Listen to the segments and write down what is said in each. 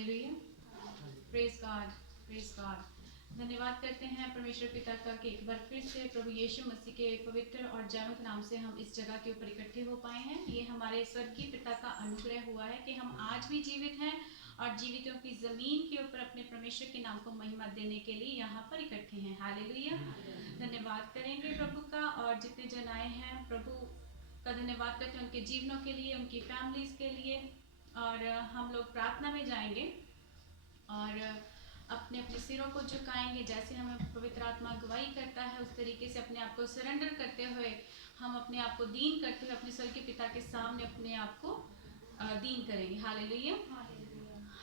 Hallelujah, praise God, praise God. धन्यवाद करते हैं परमेश्वर पिता का कि एक बार फिर से प्रभु यीशु मसीह के पवित्र और जीवंत नाम से हम इस जगह के ऊपर इकट्ठे हो पाए हैं। ये हमारे स्वर्गीय पिता का अनुग्रह हुआ है कि हम आज भी जीवित हैं और जीवितों की जमीन के ऊपर अपने परमेश्वर के नाम को महिमा देने के लिए यहाँ पर इकट्ठे हैं। हालेलुया, धन्यवाद करेंगे प्रभु का। और जितने जन आए हैं प्रभु का धन्यवाद करते हैं उनके जीवनों के लिए, उनकी फैमिलीज के लिए। और हम लोग प्रार्थना में जाएंगे और अपने अपने सिरों को झुकाएंगे। जैसे हमें पवित्र आत्मा अगुवाई करता है उस तरीके से अपने आप को सरेंडर करते हुए हम अपने आप को दीन करते हुए अपने स्वर्गीय पिता के सामने अपने आप को दीन करेंगे। Hallelujah,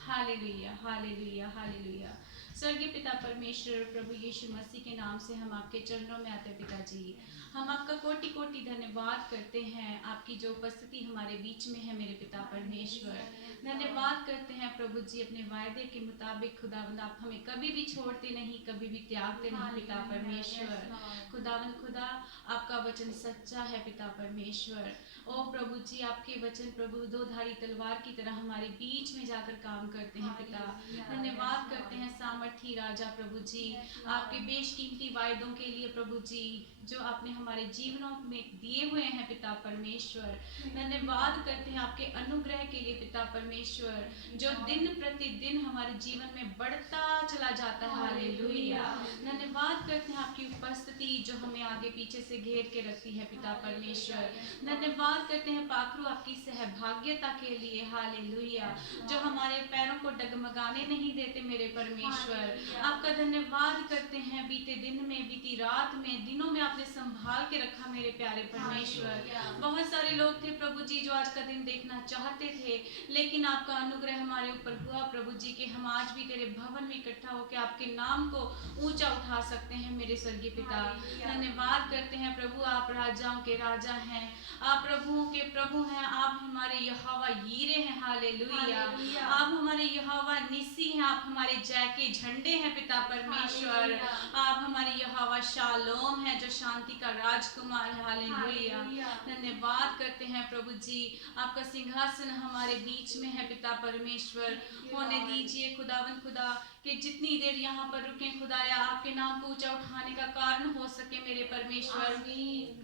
hallelujah, hallelujah, hallelujah. स्वर्गीय पिता परमेश्वर प्रभु यीशु मसीह के नाम से हम आपके चरणों में आते हैं पिताजी। हम आपका कोटि कोटि धन्यवाद करते हैं, आपकी जो उपस्थिति हमारे बीच में है मेरे पिता परमेश्वर। धन्यवाद करते हैं प्रभु जी, अपने वायदे के मुताबिक खुदावंद आप हमें कभी भी छोड़ते नहीं, कभी भी त्यागते नहीं पिता परमेश्वर। खुदावंद खुदा आपका वचन सच्चा है पिता परमेश्वर। ओ प्रभु जी, आपके वचन प्रभु दो धारी तलवार की तरह हमारे बीच में जाकर काम करते हैं पिता। धन्यवाद करते हैं सामर्थी राजा प्रभु जी, आपके बेशकीमती वायदों के लिए प्रभु जी जो आपने हमारे जीवनों में दिए हुए हैं पिता परमेश्वर। धन्यवाद करते हैं आपके अनुग्रह के लिए पिता परमेश्वर, जो दिन प्रतिदिन हमारे जीवन में बढ़ता चला जाता है। हालेलुया, धन्यवाद करते हैं आपकी उपस्थिति जो हमें आगे पीछे से घेर के रखती है पिता परमेश्वर। धन्यवाद करते हैं पाखरू आपकी सहभागिता के लिए। हालेलुया, जो हमारे पैरों को डगमगाने नहीं देते मेरे परमेश्वर। आपका धन्यवाद करते हैं बीते दिन में, बीती रात में, दिनों में आपने संभाल के रखा मेरे प्यारे परमेश्वर। बहुत सारे लोग थे प्रभु जी जो आज का दिन देखना चाहते थे, लेकिन आपका अनुग्रह हमारे ऊपर हुआ प्रभु जी कि हम आज भी तेरे भवन में इकट्ठा होकर आपके नाम को ऊंचा उठा सकते हैं मेरे स्वर्गीय पिता। धन्यवाद करते हैं प्रभु, आप राजाओं के राजा हैं, आप प्रभुओं के प्रभु हैं, आप हमारे यहोवा यीरे हैं। हालेलुया, आप हमारे यहोवा निसी हैं, आप हमारे जय के झंडे हैं पिता परमेश्वर। आप हमारे यहोवा शालोम हैं जो शांति का राजकुमार है। हालेलुया, धन्यवाद करते हैं प्रभु जी, आपका सिंहासन हमारे बीच में है पिता परमेश्वर। होने दीजिए खुदावन खुदा कि जितनी देर यहाँ पर रुके खुदाया आपके नाम को ऊंचा उठाने का कारण हो सके मेरे परमेश्वर।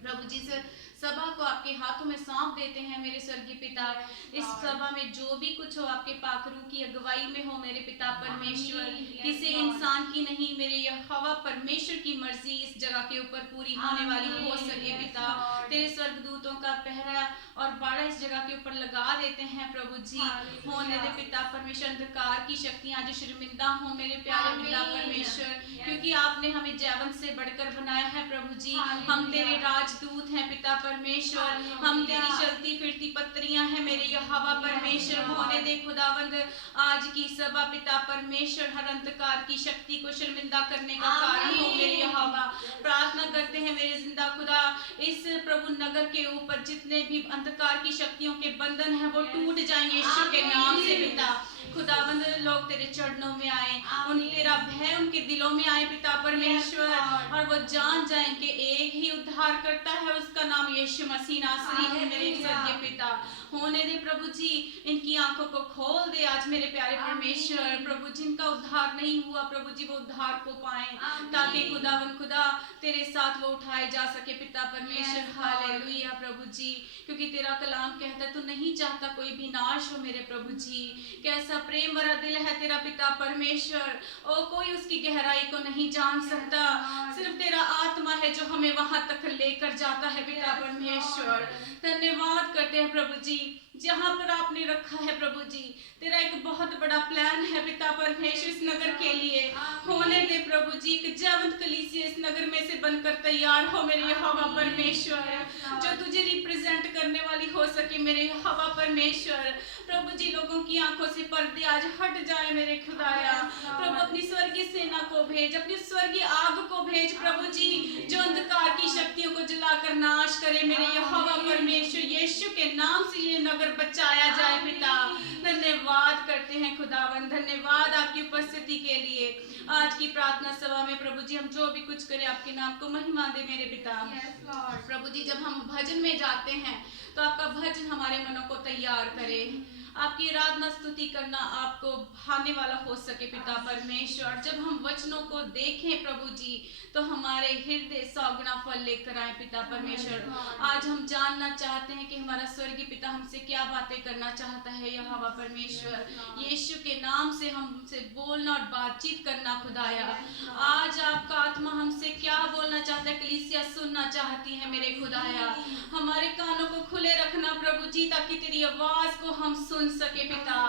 प्रभु जी से सभा को आपके हाथों में सौंप देते हैं मेरे स्वर्गीय पिता। इस सभा में जो भी कुछ हो आपके पाखरू की अगुवाई में हो मेरे पिता परमेश्वर। किसी इंसान की नहीं, मेरे यहोवा परमेश्वर की मर्जी इस जगह के ऊपर पूरी होने वाली हो सके पिता। तेरे स्वर्गदूतों का पहरा और बाड़ा इस जगह के ऊपर लगा देते हैं प्रभु जी। होने दे पिता परमेश्वर, अंधकार की शक्तियां जो शर्मिंदा हो मेरे प्यारे पिता परमेश्वर, क्योंकि आपने हमें जैवंत से बढ़कर बनाया है प्रभु जी। हम तेरे राजदूत हैं पिता परमेश्वर, हम तेरी चलती फिरती पत्रियां हैं मेरे यहोवा परमेश्वर। होने दे खुदावंद आज की सभा पिता परमेश्वर हर अंधकार की शक्ति को शर्मिंदा करने का कारण हो मेरे यहोवा। प्रार्थना करते हैं मेरे जिंदा खुदा, इस प्रभु नगर के ऊपर जितने भी अंधकार की शक्तियों के बंधन हैं वो टूट जाएंगे यीशु के नाम से पिता। खुदावंद लोग तेरे चरणों में आए, उन तेरा भय उनके दिलों में आए पिता परमेश्वर, और वो जान जाएं कि एक ही उद्धार करता है, उसका नाम यीशु मसीह नासरी है मेरे स्वर्गीय पिता। होने दे प्रभु जी, इनकी आंखों को खोल दे आज मेरे प्यारे परमेश्वर। प्रभु जिनका उद्धार नहीं हुआ प्रभु जी वो उद्धार को पाए, ताकि खुदावन खुदा तेरे साथ वो उठाए जा सके पिता परमेश्वर। हालेलुया प्रभु जी, क्योंकि तेरा कलाम कहता है तू नहीं चाहता कोई भी नाश हो मेरे प्रभु जी। कैसा प्रेम भरा दिल है तेरा पिता परमेश्वर, ओ कोई उसकी गहराई को नहीं जान सकता, सिर्फ तेरा आत्मा है जो हमें वहां तक लेकर जाता है पिता परमेश्वर। धन्यवाद करते हैं प्रभु जी, जहाँ पर आपने रखा है प्रभु जी तेरा एक बहुत बड़ा प्लान है पिता परमेश्वर इस नगर के लिए। होने दे प्रभु जी एक जीवंत कलीसिया इस नगर में से बनकर तैयार हो मेरे यहोवा परमेश्वर, जो तुझे रिप्रेजेंट करने वाली हो सके मेरे यहोवा परमेश्वर। प्रभु जी लोगों की आंखों से पर्दे आज हट जाए मेरे खुदाया। प्रभु अपनी स्वर्गीय सेना को भेज, अपनी स्वर्गीय आग को भेज प्रभु जी, जो अंधकार की शक्तियों को जलाकर नाश करे मेरे यहोवा परमेश्वर। यीशु के नाम से ये नगर बचाया जाए पिता। धन्यवाद करते हैं खुदावन, धन्यवाद आपकी उपस्थिति के लिए। आज की प्रार्थना सभा में प्रभु जी हम जो भी कुछ करें आपके नाम को महिमा दे मेरे पिता। प्रभु जी जब हम भजन में जाते हैं तो आपका भजन हमारे मनों को तैयार करे, आपकी आराधना स्तुति करना आपको भाने वाला हो सके पिता परमेश्वर। जब हम वचनों को देखें प्रभु जी तो हमारे हृदय 100 गुना फल लेकर आए पिता परमेश्वर। आज हम जानना चाहते हैं कि हमारा स्वर्गीय पिता हमसे क्या बातें करना चाहता है यहोवा परमेश्वर। यीशु के नाम से हमसे बोलना और बातचीत करना खुदाया। आज आपका आत्मा हमसे क्या बोलना चाहता है, कलीसिया सुनना चाहती है मेरे खुदाया। हमारे कानों को खुले रखना प्रभु जी ताकि तेरी आवाज को हम सुन सके पिता।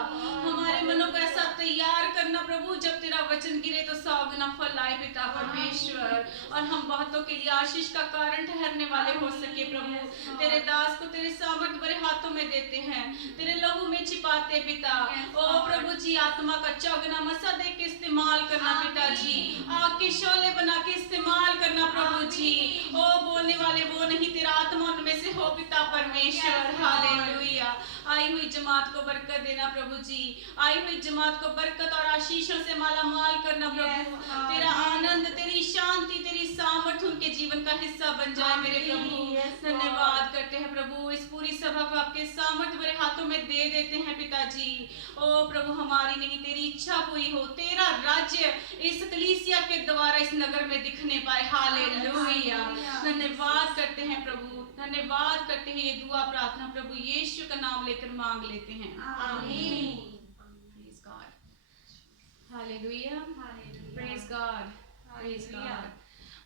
हमारे मनों को ऐसा तैयार करना प्रभु जब तेरा वचन गिरे तो 100 गुना फल आए पिता परमेश्वर, और हम बहुतों के लिए आशीष का कारण ठहरने वाले हो सके प्रभु। तेरे दास को तेरे सामर्थ भरे हाथों में देते हैं, तेरे लहू में छिपाते पिता। ओ प्रभु जी आत्मा का चौगना मसा दे के इस्तेमाल करना पिता जी, आग के शोले बना के इस्तेमाल करना प्रभु जी। ओ बोलने वाले वो नहीं, तेरा आत्मा उनमें से हो पिता परमेश्वर। हालेलुया। आई हुई जमात को बरकत देना प्रभु जी, आई हुई जमात को बरकत और आशीषों से माला माल करना प्रभु। तेरा आनंद, तेरी शांति, तेरी सामर्थ उनके जीवन का हिस्सा बन जाए मेरे प्रभु। धन्यवाद करते हैं प्रभु, इस पूरी सभा को आपके सामर्थ भरे हाथों में दे देते हैं पिताजी। ओ प्रभु हमारी नहीं तेरी इच्छा पूरी हो, तेरा राज्य इस कलीसिया के द्वारा इस नगर में दिखने पाए। हालेलुया। धन्यवाद करते हैं प्रभु, धन्यवाद करते हैं। ये दुआ प्रार्थना प्रभु यीशु का नाम लेकर मांग लेते हैं, आमीन। Praise God, hallelujah, praise God, praise God.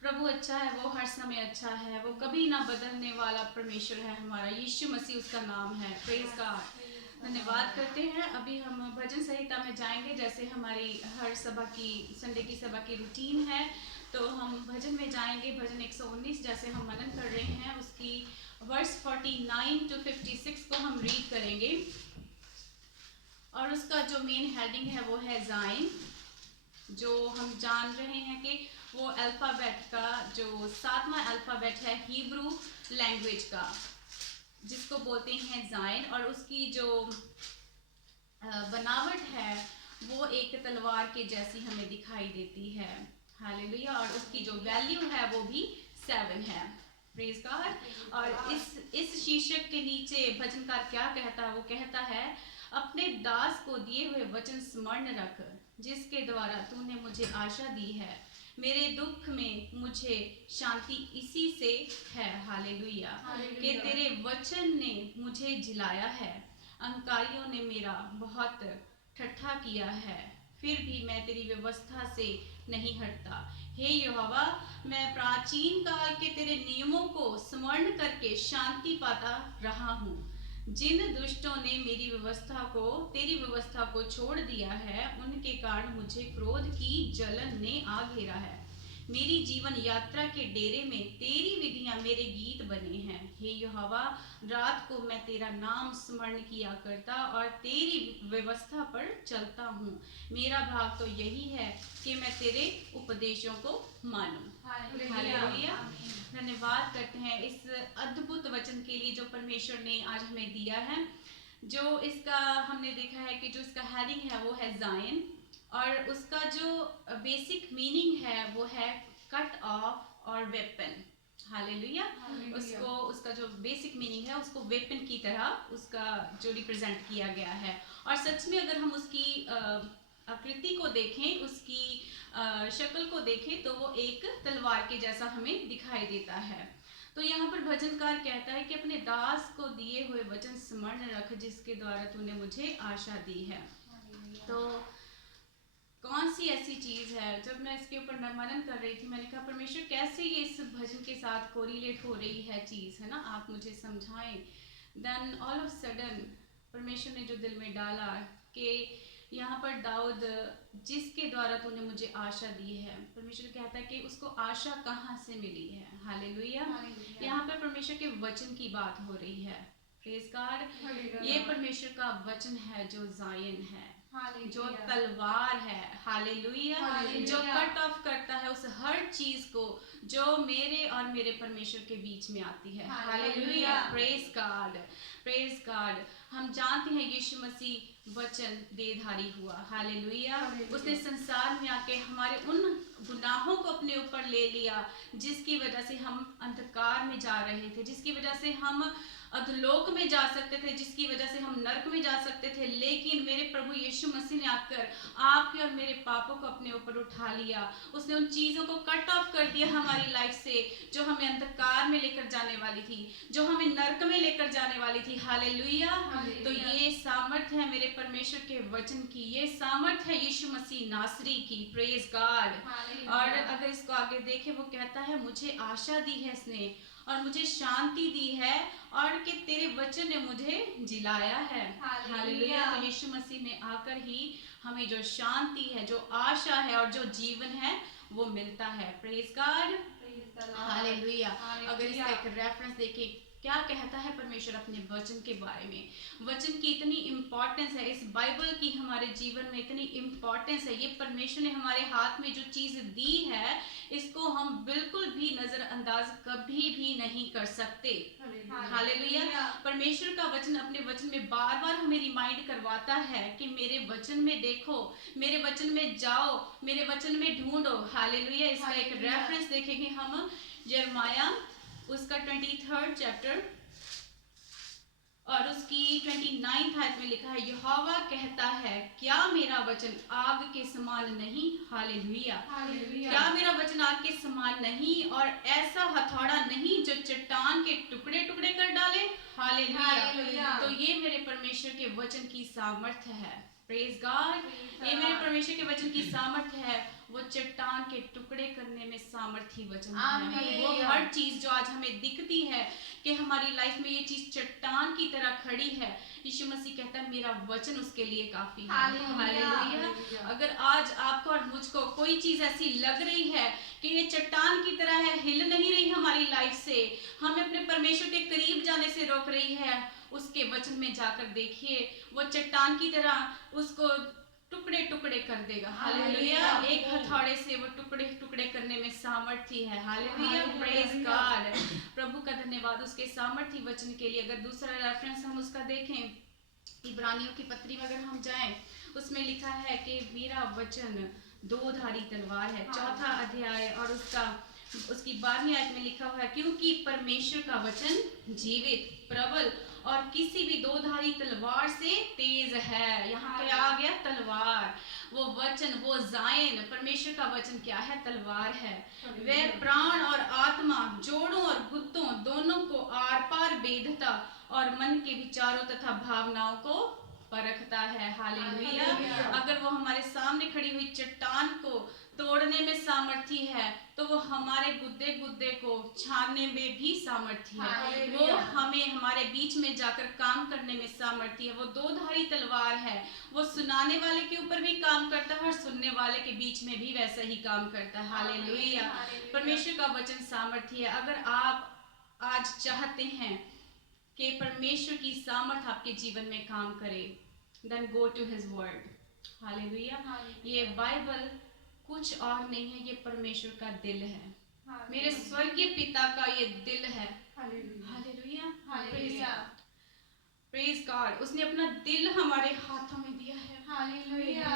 प्रभु अच्छा है, वो हर समय अच्छा है, वो कभी ना बदलने वाला परमेश्वर है हमारा। यीशु मसीह उसका नाम है। Praise God. धन्यवाद करते हैं। अभी हम भजन संहिता में जाएंगे, जैसे हमारी हर सभा की संडे की सभा की रूटीन है। तो हम भजन में जाएंगे। भजन 119 जैसे हम मनन कर रहे हैं उसकी वर्स 49 to 56 को हम रीड करेंगे, और उसका जो मेन हेडिंग है वो है ज़ाइन। जो हम जान रहे हैं कि वो अल्फ़ाबेट का जो 7वां अल्फ़ाबेट है हिब्रू लैंग्वेज का, जिसको बोलते हैं ज़ाइन, और उसकी जो बनावट है वो एक तलवार के जैसी हमें दिखाई देती है। हालेलुया। और उसकी जो वैल्यू है वो भी 7 है। Praise God. और इस शीर्षक के नीचे भजनकार क्या कहता है, वो कहता है अपने दास को दिए हुए वचन स्मरण रख, जिसके द्वारा तूने मुझे आशा दी है। मेरे दुख में मुझे शांति इसी से है। हालेलुया। कि तेरे वचन ने मुझे जिलाया है। अहंकारियों ने मेरा बहुत ठट्ठा किया है, फिर भी मैं तेरी व्यवस्था से नहीं हटता। हे यहोवा, मैं प्राचीन काल के तेरे नियमों को स्मरण करके शांति पाता रहा हूँ। जिन दुष्टों ने तेरी व्यवस्था को छोड़ दिया है, उनके कारण मुझे क्रोध की जलन ने आ घेरा है। मेरी जीवन यात्रा के डेरे में तेरी विधियां मेरे गीत बने हैं। हे यहोवा, रात को मैं तेरा नाम स्मरण किया करता और तेरी व्यवस्था पर चलता हूँ। मेरा भाग तो यही है कि मैं तेरे उपदेशों को मानूं। हालेलुया। धन्यवाद करते हैं इस अद्भुत वचन के लिए जो परमेश्वर ने आज हमें दिया है। जो इसका हमने देखा है कि जो इसका हेडिंग है वो है ज़ाइन, और उसका जो बेसिक मीनिंग है वो है कट ऑफ और वेपन। हालेलुया। उसका जो बेसिक मीनिंग है उसको वेपन की तरह उसका जो रिप्रेजेंट किया गया है। और सच में अगर हम उसकी आकृति को देखें, उसकी शक्ल को देखें, तो वो एक तलवार के जैसा हमें दिखाई देता है। तो यहाँ पर भजनकार कहता है कि अपने दास को दिए हुए वचन स्मरण रख, जिसके द्वारा तूने मुझे आशा दी है। तो कौन सी ऐसी चीज़ है, जब मैं इसके ऊपर मनन कर रही थी मैंने कहा परमेश्वर कैसे ये इस भजन के साथ कोरिलेट हो रही है चीज़, है ना, आप मुझे समझाएं। देन ऑल ऑफ सडन परमेश्वर ने जो दिल में डाला कि यहाँ पर दाऊद जिसके द्वारा तूने मुझे आशा दी है, परमेश्वर कहता है कि उसको आशा कहाँ से मिली है। हालेलुया। यहाँ पर परमेश्वर के वचन की बात हो रही है। Praise God. ये परमेश्वर का वचन है जो ज़ायन है, जो तलवार है। हालेलुया। जो कट ऑफ करता है उस हर चीज को जो मेरे और मेरे परमेश्वर के बीच में आती है। Hallelujah. Praise God, praise God. हम जानते हैं यीशु मसीह वचन देहधारी हुआ। हालेलुया। उसने संसार में आके हमारे उन गुनाहों को अपने ऊपर ले लिया जिसकी वजह से हम अंधकार में जा रहे थे, जिसकी वजह से हम अधोलोक में जा सकते थे, जिसकी वजह से हम नरक में जा सकते थे, लेकिन मेरे प्रभु यीशु मसीह ने आकर आपके और मेरे पापों को अपने ऊपर उठा लिया। उसने उन चीजों को कट ऑफ कर दिया हमारी लाइफ से जो हमें अंधकार में लेकर जाने वाली थी, जो हमें नरक में लेकर जाने वाली थी। हालेलुया। तो ये सामर्थ है मेरे परमेश्वर के वचन की, ये सामर्थ है यीशु मसीह नासरी की। Praise God. और अगर इसको आगे देखे, वो कहता है मुझे आशा दी है इसने और मुझे शांति दी है, और कि तेरे वचन ने मुझे जिलाया है। हालेलुया। तो यीशु मसीह में आकर ही हमें जो शांति है, जो आशा है और जो जीवन है वो मिलता है। Praise God. हालेलुया। अगर इसका एक रेफरेंस देखें, क्या कहता है परमेश्वर अपने वचन के बारे में। वचन की इतनी इम्पोर्टेंस है, इस बाइबल की हमारे जीवन में इतनी इम्पोर्टेंस है। ये परमेश्वर ने हमारे हाथ में जो चीज दी है, इसको हम बिल्कुल भी नजरअंदाज कभी भी नहीं कर सकते। हालेलुया। परमेश्वर का वचन अपने वचन में बार बार हमें रिमाइंड करवाता है कि मेरे वचन में देखो, मेरे वचन में जाओ, मेरे वचन में ढूंढो। हालेलुया। इसका एक रेफरेंस देखेंगे हम, यिर्मयाह उसका 23rd चैप्टर और उसकी 29th आयत में लिखा है, यहोवा कहता है क्या मेरा वचन आग के समान नहीं। हालेलुया। क्या मेरा वचन आग के समान नहीं और ऐसा हथौड़ा नहीं जो चट्टान के टुकड़े टुकड़े कर डाले। हालेलुया। तो ये मेरे परमेश्वर के वचन की सामर्थ्य है। Praise God. ये मेरे परमेश्वर के वचन की सामर्थ्य है। वो चट्टान के टुकड़े करने में सामर्थी वचन है। वो हर चीज जो आज हमें दिखती है कि हमारी लाइफ में ये चीज चट्टान की तरह खड़ी है, यीशु मसीह कहता है मेरा वचन उसके लिए काफी है। हालेलुया। अगर आज आपको और मुझको कोई चीज ऐसी लग रही है कि ये चट्टान की तरह है, हिल नहीं रही हमारी लाइफ से, हमें अपने परमेश्वर के करीब जाने से रोक रही है, उसके वचन में जाकर देखिए, वो चट्टान की तरह उसको टुकड़े टुकड़े कर देगा। हालेलुया। एक हथौड़े से वो टुकड़े टुकड़े करने में सामर्थी है। हालेलुया। Praise God. प्रभु का धन्यवाद उसके सामर्थी वचन के लिए। अगर दूसरा रेफरेंस हम उसका देखें, इब्रानियों की पत्री में अगर हम जाएं, उसमें लिखा है कि मेरा वचन दो धारी तलवार है। चौथा अध्याय और उसकी 12वीं आयत में लिखा हुआ है, क्योंकि परमेश्वर का वचन जीवित, प्रबल और किसी भी दो धारी तलवार से तेज है। यहाँ पे आ गया तलवार, वो वचन, वो जायन, परमेश्वर का वचन क्या है? तलवार है। वह प्राण और आत्मा, जोड़ों और गुद्दों दोनों को आर पार बेधता और मन के विचारों तथा भावनाओं को परखता है। हालेलुया। अगर वो हमारे सामने खड़ी हुई चट्टान को तोड़ने में सामर्थी है, तो वो हमारे गुद्दे गुद्दे को छानने में भी सामर्थी है। वो हमें हमारे बीच में जाकर काम करने में सामर्थी है। वो दो धारी तलवार है। वो सुनाने वाले के ऊपर भी काम करता है और सुनने वाले के बीच में भी वैसा ही काम करता है। हालेलुया। परमेश्वर का वचन सामर्थी है। अगर आप आज चाहते हैं कि परमेश्वर की सामर्थ आपके जीवन में काम करे, then go to his word. Hallelujah. ये बाइबल कुछ और नहीं है, ये परमेश्वर का दिल है, मेरे स्वर्गीय पिता का ये दिल है। हालेलुया। Praise God. उसने अपना दिल हमारे हाथों में दिया है। हालेलुया।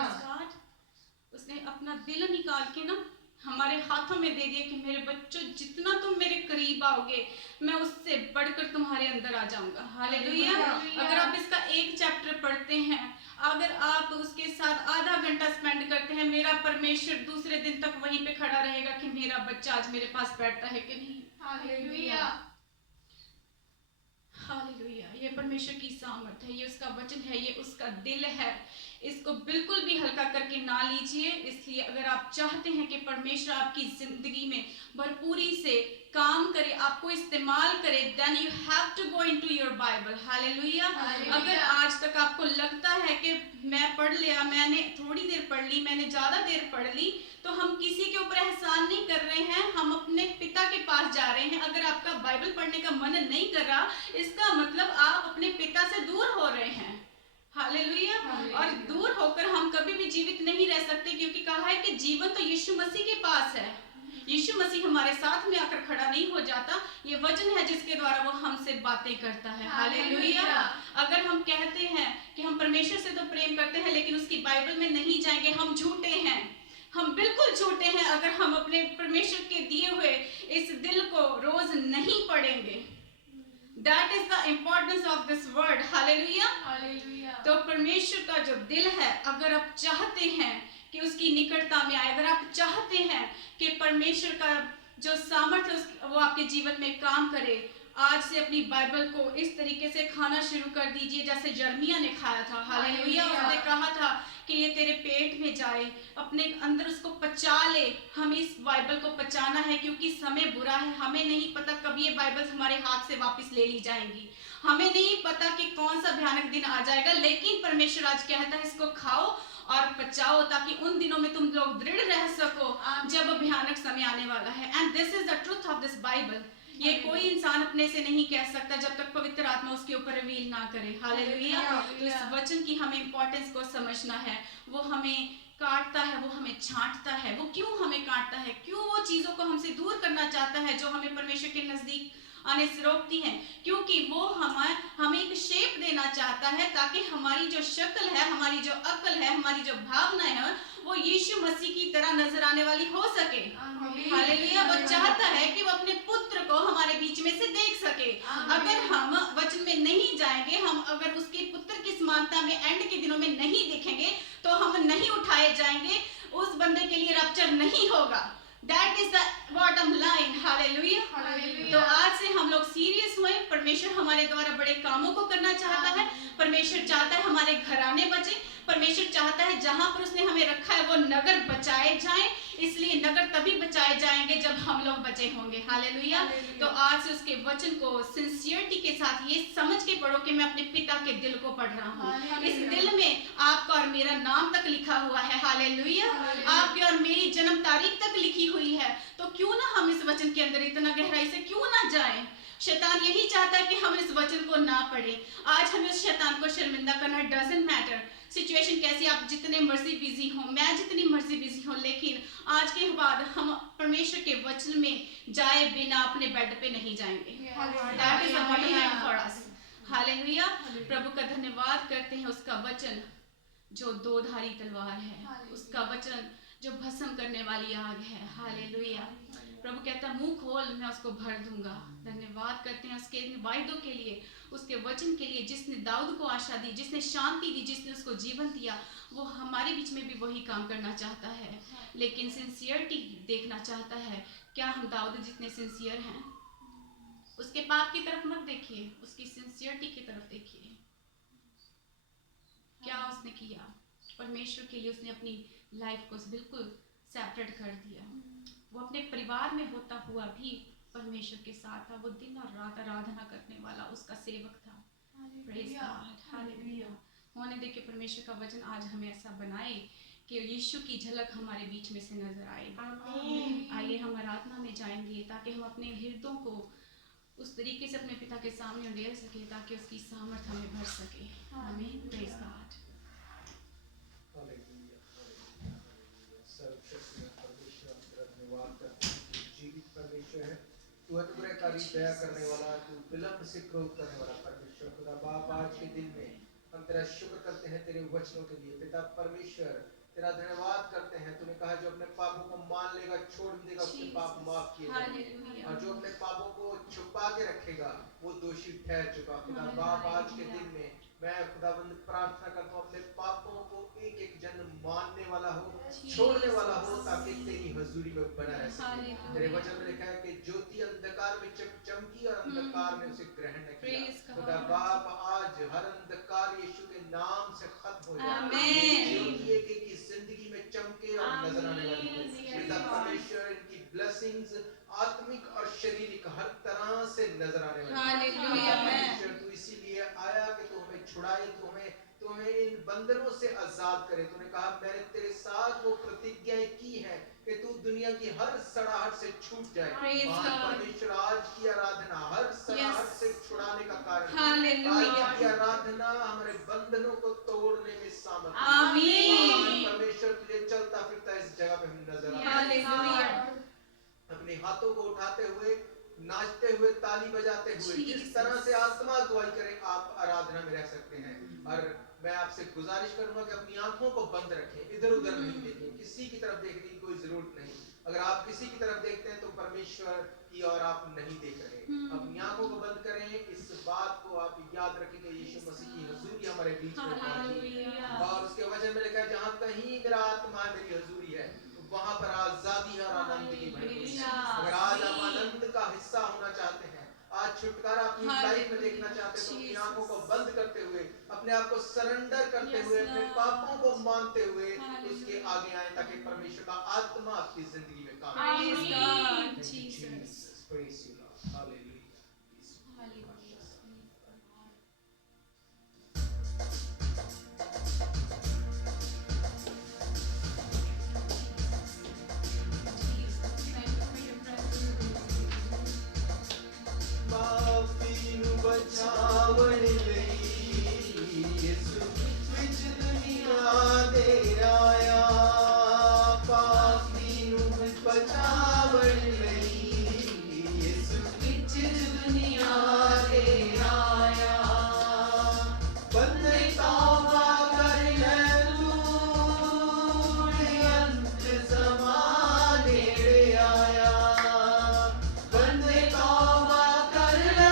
उसने अपना दिल निकाल के ना हमारे हाथों में दे दिया कि मेरे बच्चों, जितना तुम मेरे करीब आओगे, मैं उससे बढ़कर तुम्हारे अंदर आ जाऊंगा। हालेलुया। अगर आप इसका एक चैप्टर पढ़ते हैं, अगर आप उसके साथ आधा घंटा स्पेंड करते हैं, मेरा परमेश्वर दूसरे दिन तक वहीं पे खड़ा रहेगा कि मेरा बच्चा आज मेरे पास बैठता है कि नहीं। हालेलुया। हालेलुया। ये परमेश्वर की सामर्थ है, ये उसका वचन है, ये उसका दिल है। इसको बिल्कुल भी हल्का करके ना लीजिए। इसलिए अगर आप चाहते हैं कि परमेश्वर आपकी जिंदगी में भरपूरी से काम करे, आपको इस्तेमाल करे, then you have to go into your Bible. Hallelujah. अगर आज तक आपको लगता है कि मैं पढ़ लिया, मैंने थोड़ी देर पढ़ ली, मैंने ज्यादा देर पढ़ ली, तो हम किसी के ऊपर एहसान नहीं कर रहे हैं, हम अपने पिता के पास जा रहे हैं। अगर आपका बाइबल पढ़ने का मन नहीं कर रहा, इसका मतलब आप अपने पिता से दूर हो रहे हैं। हालेलुया। और दूर होकर हम कभी भी जीवित नहीं रह सकते, क्योंकि कहा है कि जीवन तो यीशु मसीह के पास है। यीशु मसीह हमारे साथ में आकर खड़ा नहीं हो जाता, ये वचन है जिसके द्वारा वो हमसे बातें करता है। हालेलुया। अगर हम कहते हैं कि हम परमेश्वर से तो प्रेम करते हैं, लेकिन उसकी बाइबल में नहीं जाएंगे, हम झूठे हैं, हम बिल्कुल झूठे हैं। अगर हम अपने परमेश्वर के दिए हुए इस दिल को रोज नहीं पढ़ेंगे, That is the importance of this word. Hallelujah. Hallelujah. तो परमेश्वर का जो दिल है, अगर आप चाहते हैं कि उसकी निकटता में आए, अगर आप चाहते हैं कि परमेश्वर का जो सामर्थ्य वो आपके जीवन में काम करे, आज से अपनी बाइबल को इस तरीके से खाना शुरू कर दीजिए जैसे यिर्मयाह ने खाया था। हालेलुया। उसने कहा था कि ये तेरे पेट में जाए, अपने अंदर उसको पचा ले। हमें इस बाइबल को पचाना है क्योंकि समय बुरा है। हमें नहीं पता कब ये बाइबल हमारे हाथ से वापस ले ली जाएंगी। हमें नहीं पता कि कौन सा भयानक दिन आ जाएगा, लेकिन परमेश्वर आज कहता है इसको खाओ और पचाओ ताकि उन दिनों में तुम लोग दृढ़ रह सको जब भयानक समय आने वाला है। And this is the truth of this Bible. ये कोई इंसान अपने से नहीं कह सकता जब तक पवित्र आत्मा उसके ऊपर रिवील ना करे। हालेलुया। तो इस वचन की हमें इंपॉर्टेंस को समझना है। वो हमें काटता है, वो हमें छांटता है। वो क्यों हमें काटता है? क्यों वो चीजों को हमसे दूर करना चाहता है जो हमें परमेश्वर के नजदीक आने से रोकती हैं? क्योंकि वो हमें एक शेप देना चाहता है ताकि हमारी जो शक्ल है, हमारी जो अक्ल है, हमारी जो भावना है, वो यीशु मसीह की तरह नजर आने वाली हो सके। हालेलुया। वो चाहता है कि वो अपने पुत्र को हमारे बीच में से देख सके। अगर हम वचन में नहीं जाएंगे, हम अगर उसके पुत्र की समानता में एंड के दिनों में नहीं देखेंगे, तो हम नहीं उठाए जाएंगे। उस बंदे के लिए रप्चर नहीं होगा। That is the bottom line. Hallelujah. तो आज से हम लोग सीरियस हुए। परमेश्वर हमारे द्वारा बड़े कामों को करना चाहता है। परमेश्वर चाहता है हमारे घराने बचे। परमेश्वर चाहता है जहां पर उसने हमें रखा है वो नगर बचाए जाएं। इसलिए नगर तभी बचाए जाएंगे जब हम लोग बचे होंगे। हालेलुया। तो आज से उसके वचन को सिंसियरिटी के साथ ये समझ के पढ़ो कि मैं अपने पिता के दिल को पढ़ रहा हूँ। इस दिल में आपका और मेरा नाम तक लिखा हुआ है। हालेलुया। आपकी और मेरी जन्म तारीख तक लिखी हुई है। तो क्यों ना हम इस वचन के अंदर इतना गहराई से क्यों ना जाएं? शैतान यही चाहता है कि हम इस वचन को ना पढ़ें। आज हमें उस शैतान को शर्मिंदा करना डजंट मैटर। सिचुएशन कैसी, आप जितने मर्जी बिजी हो, मैं जितनी मर्जी बिजी हो, लेकिन आज के बाद हम परमेश्वर के वचन में जाए बिना अपने बेड पे नहीं जाएंगे। That is the bottom line for us. Hallelujah. प्रभु का धन्यवाद करते हैं। उसका वचन जो दो धारी तलवार है, उसका वचन जो भस्म करने वाली आग है। हालेलुया। प्रभु कहता है मुंह खोल, मैं उसको भर दूंगा। धन्यवाद करते हैं उसके वायदों के लिए, उसके वचन के लिए, जिसने दाऊद को आशा दी, जिसने शांति दी, जिसने उसको जीवन दिया। वो हमारे बीच में भी वही काम करना चाहता है, लेकिन सिंसियरिटी देखना चाहता है। क्या हम दाऊद जितने सिंसियर हैं? उसके पाप की तरफ मत देखिए, उसकी सिंसियरिटी की तरफ देखिए। क्या उसने किया? परमेश्वर के लिए उसने अपनी लाइफ को बिल्कुल सेपरेट कर दिया। वो अपने परिवार में होता हुआ भी परमेश्वर के साथ था। वो दिन और रात आराधना करने वाला उसका सेवक था। Praise God. हालेलुया। होने दे के परमेश्वर का वचन आज हमें ऐसा बनाए कि यीशु की झलक हमारे बीच में से नजर आए। आइए हम आराधना में जाएंगे ताकि हम अपने हृदयों को उस तरीके से अपने पिता के सामने उड़ेल सके ताकि उसकी सामर्थ हमें भर सके। आमीन। Praise God. जीवित परमेश्वर है, तू अद्भुत कार्य दया करने वाला, तू विलंब से क्रोध करने वाला परमेश्वर। खुदा बाप, आज के दिन में हम तेरा शुक्र करते हैं तेरे वचनों के लिए। पिता परमेश्वर, तेरा धन्यवाद करते हैं। तूने कहा जो अपने पापों को मान लेगा, छोड़ देगा, उसके पाप माफ किए जाएंगे, और जो अपने पापों को छुपा के रखेगा वो दोषी ठहर चुका। खुदा बाप, आज के दिन में मैं खुदाबंद प्रार्थना करता हूँ अपने पापों को एक एक जन मानने वाला हो, छोड़ने वाला हो, ताकि तेरी हजूरी में बना रह सके। तेरे वचन में लिखा है कि ज्योति अंधकार में चमकी और अंधकार ने उसे ग्रहण न किया। खुदा बाप, आज हर अंधकार यीशु के नाम से खत्म हो जाए। ज्योति एक एक की जिंदगी में चमके और नजर आने वाली हो। पिता परमेश्वर, इनकी ब्लेसिंग्स आत्मिक और शारीरिक हर तरह से नजर आने वाली है। तू इसीलिए आया कि तू हमें छुड़ाए, तू हमें इन बंधनों से आजाद करे। तूने कहा मैंने तेरे साथ वो प्रतिज्ञाएं की है कि तू दुनिया की हर सड़ाहट से छूट जाए। परमेश्वर, आज की आराधना हर सड़ाहट से छुड़ाने का कारण है। आज की आराधना हमारे बंधनों को तोड़ने में सामर्थ्य। आमीन। परमेश्वर, तुझे चलता फिरता इस जगह पे हम नजर आते हैं। अपने हाथों को उठाते हुए नाचते हुए, ताली बजाते हुए, जिस तरह से आत्मा अगुवाई करे, आप आराधना में रह सकते हैं। और मैं आपसे गुजारिश करूंगा कि अपनी आंखों को बंद रखें, इधर उधर नहीं देखें, किसी की तरफ देखने की कोई जरूरत नहीं। अगर आप किसी की तरफ देखते हैं तो परमेश्वर की ओर आप नहीं देख रहे। अपनी आंखों को बंद करें, इस बात को आप याद रखेंगे, यीशु मसीह की हुजूरी हमारे बीच में पहुंची और उसके वचन में लिखा है, जहां कहीं मेरा आत्मा मेरी हुजूरी है, वहां पर आजादी और आनंद की भरपूरी है। अगर आज आप आनंद का हिस्सा होना चाहते हैं, आज छुटकारा अपनी लाइफ में देखना चाहते हैं, तो अपनी आंखों को बंद करते हुए, अपने आप को सरेंडर करते हुए, अपने पापों को मानते हुए उसके आगे आए, ताकि परमेश्वर का आत्मा आपकी जिंदगी में काम करे। Jesus, praise you lord, hallelujah. बचावण लई यीशु विच दुनिया दे आया, पापी नूं बचावण लई यीशु विच दुनिया दे आया। बंदे तौबा कर ले तू, अंत समा नेड़े आया। बंदे तौबा कर ले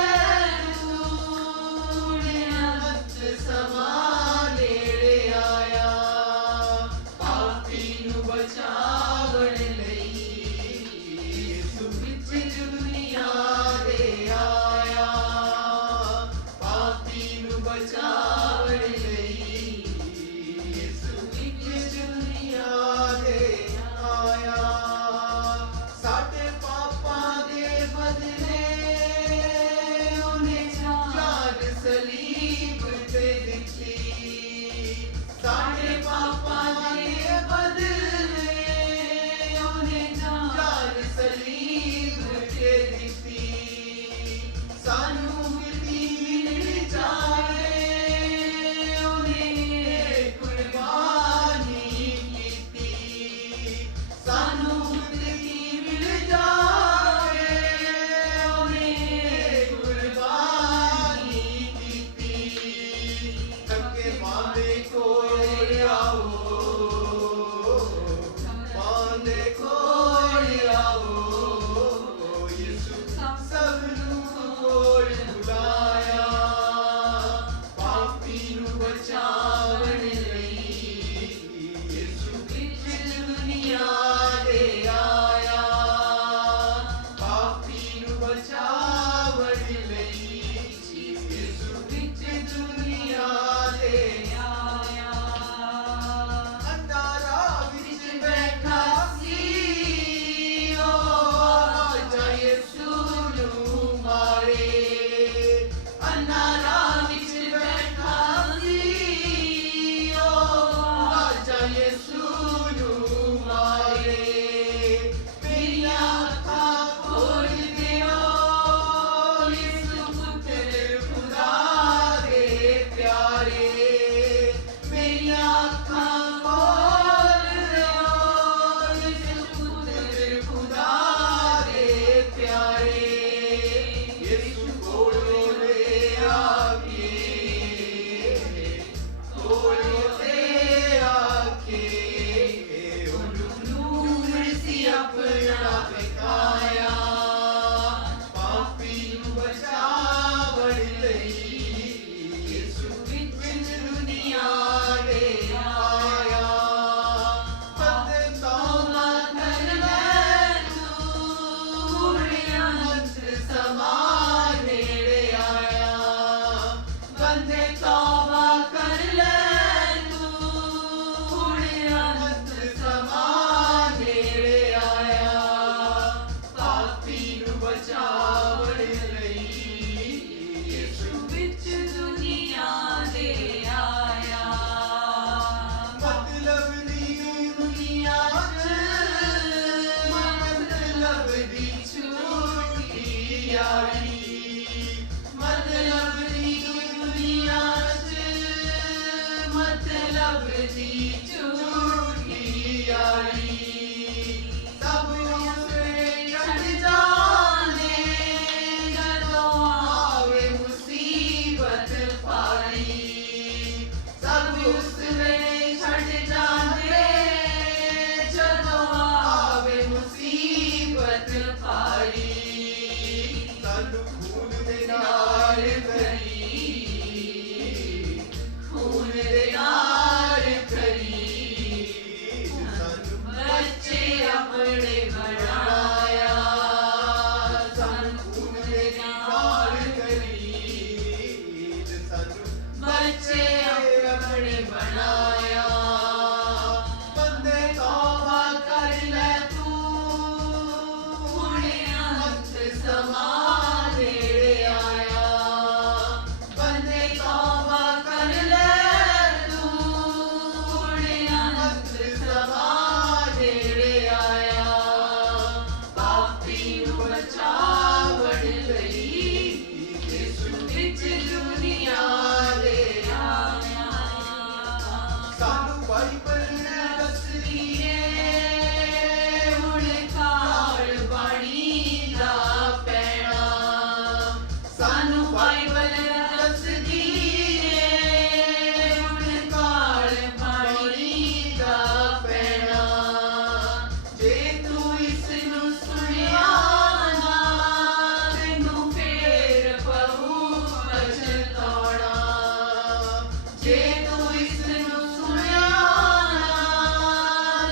जे तू इसनू सुनिया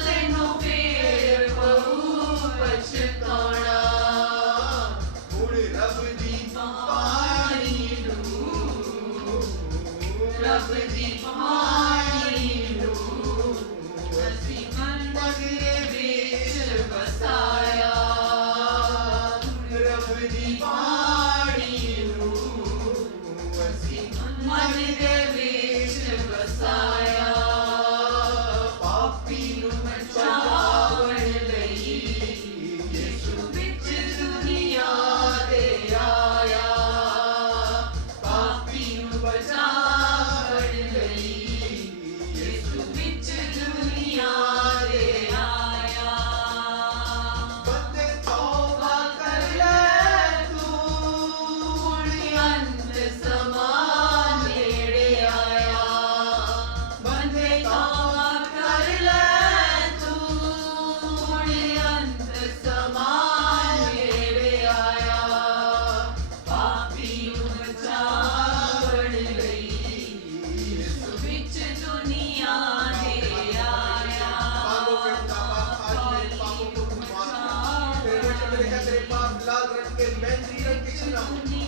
तैनू फेर पऊ पछताना हुण रब दी पानी नू रब दी पानी नू असी मन दे विच बसाया रब दी पानी नू असी मन दे विच बसाया पापी नू बचावण लई यीशु विच दुनिया दे आया पापी नू बचावण लई यीशु विच दुनिया दे आया बंदे तौबा कर ले तू हुण अंत समा नेड़े आया बंदे तौबा कर ले तू हुण अंत समा नेड़े आया पापी नू बचावण लई यीशु विच दुनिया दे आया पापों के मुताबिक आज मेरे पापों को तू माफ कर। तेरे वचन में लिखा है, तेरे पाप लाल रंग के मेहंदी रंग के छिना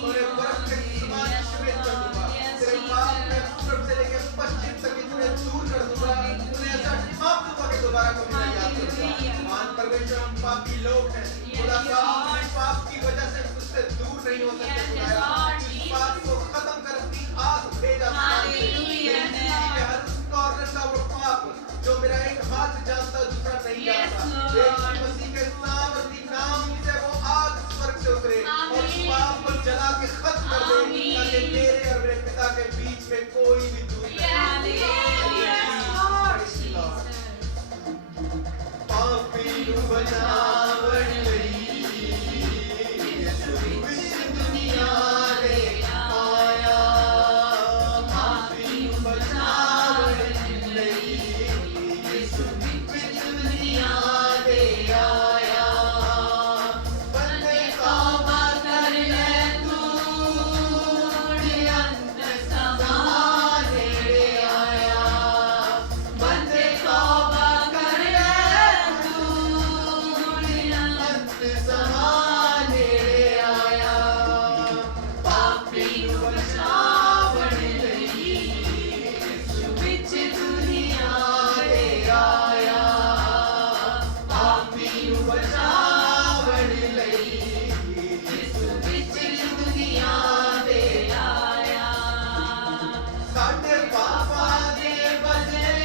और एक बर्फ के समान श्वेत कर दूंगा। तेरे पाप मैं पूर्व से लेकर पश्चिम तक इतने दूर कर दूंगा, उन्हें ऐसा माफ दूंगा कि दोबारा कभी नहीं याद करूंगा। महान परमेश्वर, हम पापी लोग हैं। खुदा साहब, इस पाप की वजह से तुझसे दूर नहीं हो सकते खुदाया। इस पाप को खत्म कर अपनी आग भेजा हालेलुया। हर उस कॉर्नर का वो पाप जो मेरा एक हाथ जानता दूसरा नहीं Yes, जानता। Lord. यीशु मसीह के सामर्थी नाम से वो आग स्वर्ग से उतरे और उस पाप को जला के खत्म कर दे, आमीन। ताकि मेरे और मेरे पिता के बीच में कोई भी दूरी नहीं हो। पापी नू बचावण लई यीशु विच दुनिया दे आया पापी नू बचावण लई यीशु विच दुनिया दे आया बंदे तौबा कर ले तू हुण अंत समा नेड़े आया बंदे तौबा कर ले तू हुण अंत समा नेड़े आया पापी नू बचावण लई यीशु विच दुनिया दे आया पापी नू बचावण लई यीशु विच दुनिया दे आया साडे पापां दे बदले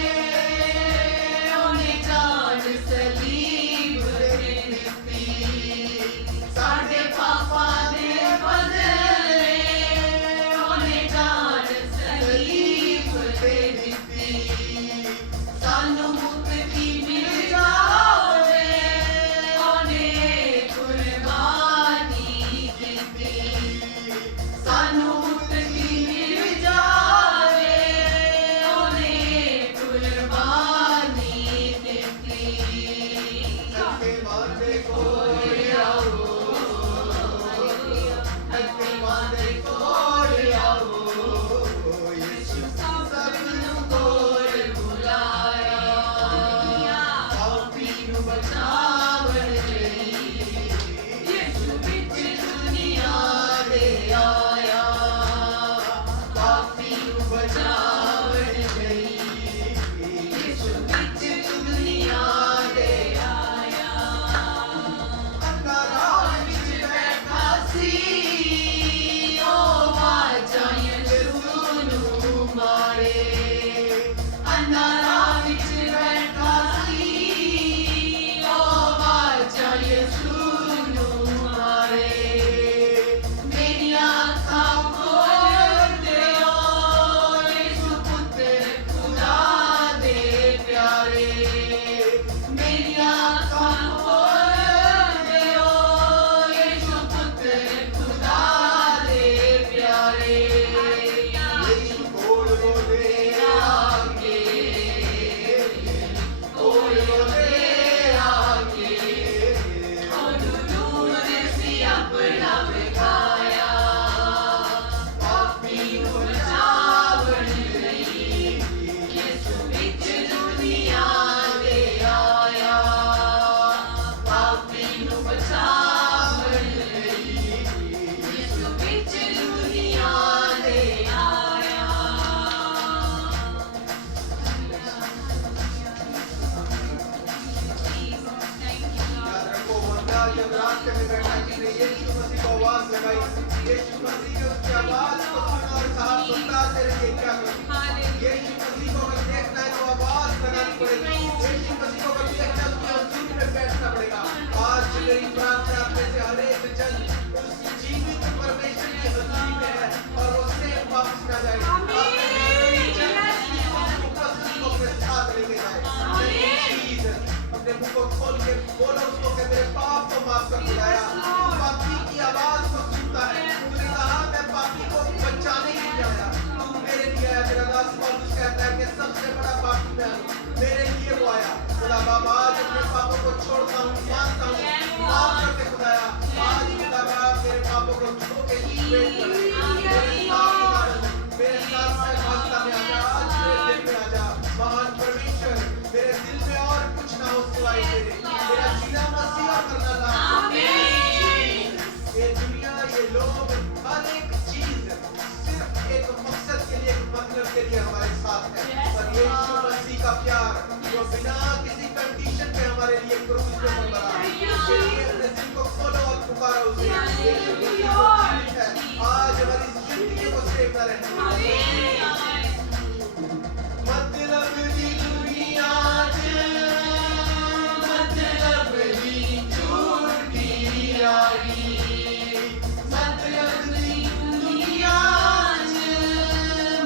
ਉਹਨੇ ਜਾਨ ਸਲੀਬ ਤੇ ਦਿੱਤੀ ਸਾਡੇ ਪਾਪਾਂ ਦੇ ਬਦਲੇ ਉਹਨੇ ਜਾਨ ਸਲੀਬ ਤੇ ਦਿੱਤੀ ਸਾਨੂੰ ਮੁਕਤੀ ਮਿਲ ਜਾਵੇ ਉਹਨੇ ਕੁਰਬਾਨੀ ਦਿੱਤੀ ਸਾਨੂੰ ਮੁਕਤੀ ਮਿਲ ਜਾਵੇ ਉਹਨੇ ਕੁਰਬਾਨੀ ਦਿੱਤੀ धक्के मारने कोल आओ धक्के मारने कोल आओ यीशु सब नू कोल जब रास्ते में बैठा किसी यीशु मसीह को आवाज लगाई, यीशु मसीह ने उसकी आवाज को सुना और कहा बता तेरे लिए क्या करूं। यीशु मसीह को अगर देखना है तो आवाज लगानी पड़ेगी, यीशु मसीह को अगर देखना है तो हजूरी में बैठना पड़ेगा। आज मेरी प्रार्थना आप में से हर एक जन उस जीवित परमेश्वर की हजूरी में है और वो सेम वापस ना जाए, अपने साथ लेके जाए। अपने मुंह को खोल के बोलो उसको कि मेरे पाप को माफ कर खुदाया। तू पापी की आवाज को सुनता है, तूने कहा मैं पापी को बचाने के लिए आया, तू मेरे लिए आया। तेरा दास पौलुस कहता है कि सबसे बड़ा पापी मैं हूं, मेरे लिए वो आया। खुदा बाबा आज अपने पापों को छोड़ता हूं, मानता हूं, माफ कर दे खुदाया। आज खुदा बाबा मेरे पापों को धो के वेट कर, मेरे साथ में रास्ता में आजा, आज मेरे दिल में आजा। महान परमेश्वर मेरे दिल में और कुछ ना हो सिवाय तेरे, मेरा जीना मसीहा करना ना। ये दुनिया, ये लोग, हर एक चीज सिर्फ एक मकसद के लिए, एक मतलब के लिए हमारे साथ है, पर यीशु मसीह का प्यार जो बिना किसी कंडीशन के हमारे लिए क्रूस पे मरा, इसलिए अपने दिल को खोलो और पुकारो उसे। यीशु मसीह जो जीवित है, आज हमारी जिंदगी को सेव करे। मतलब दी दुनिया मतलब दी झूठी यारी, मतलब दी दुनिया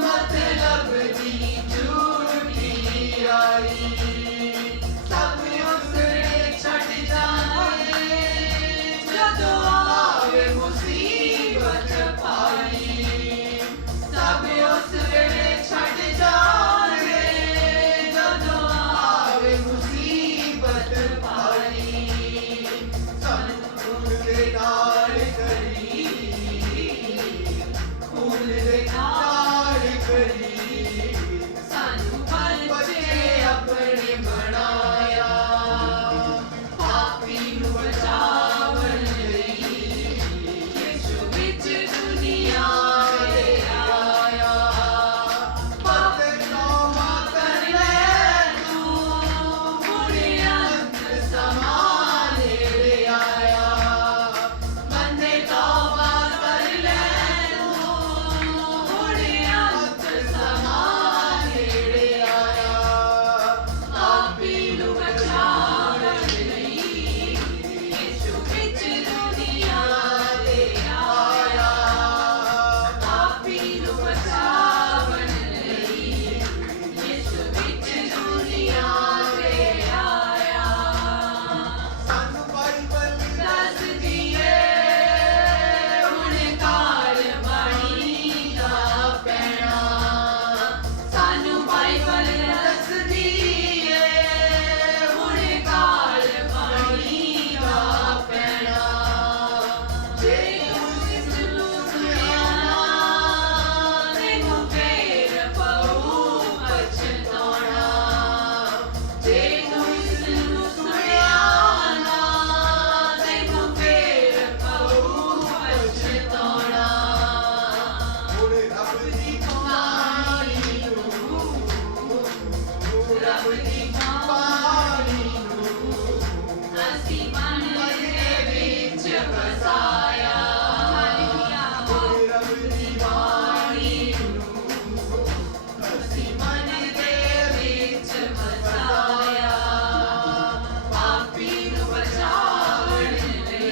मतलब दी झूठी यारी। सब उसने छट जाए जदों आवे मुसीबत पाई, सब उसने छट जाए जदों आवे मुसीबत पाई। सानू खून दे नाल करी, खून दे नाल करी, सानू बच्चे अपने बनाया, पापी नू बचावन लई यीशु विच दुनिया ले आया। पापे तौबा कर ले तू, हुणे अंत समा नेड़े आया। बंदे तौबा कर ले तू, हुणे अंत समा नेड़े आया। पापी नू बचावन लई यीशु विच दुनिया ले आया, पापी नू बचावन लई यीशु विच दुनिया ले आया। सानू बाइबल दस दिए हुण काल बाणी दा पैना, सानू बाइबल दस दिए हुण काल बाणी दा पैना। जे तू इसनू सुनिया ना तैनू फेर पऊ पछताउणा, जे तू इसनू सुनिया ना तैनू फेर पऊ पछताउणा। हुण रब दी बाणी नू, रब दी बाणी नू असीं मन दे विच बसाया। रब दी बाणी नू असीं मन दे विच बसाया, पापी नू बचावन लई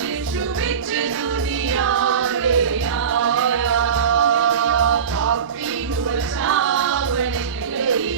यीशु विच दुनिया ले आया। पापी नू बचावन लई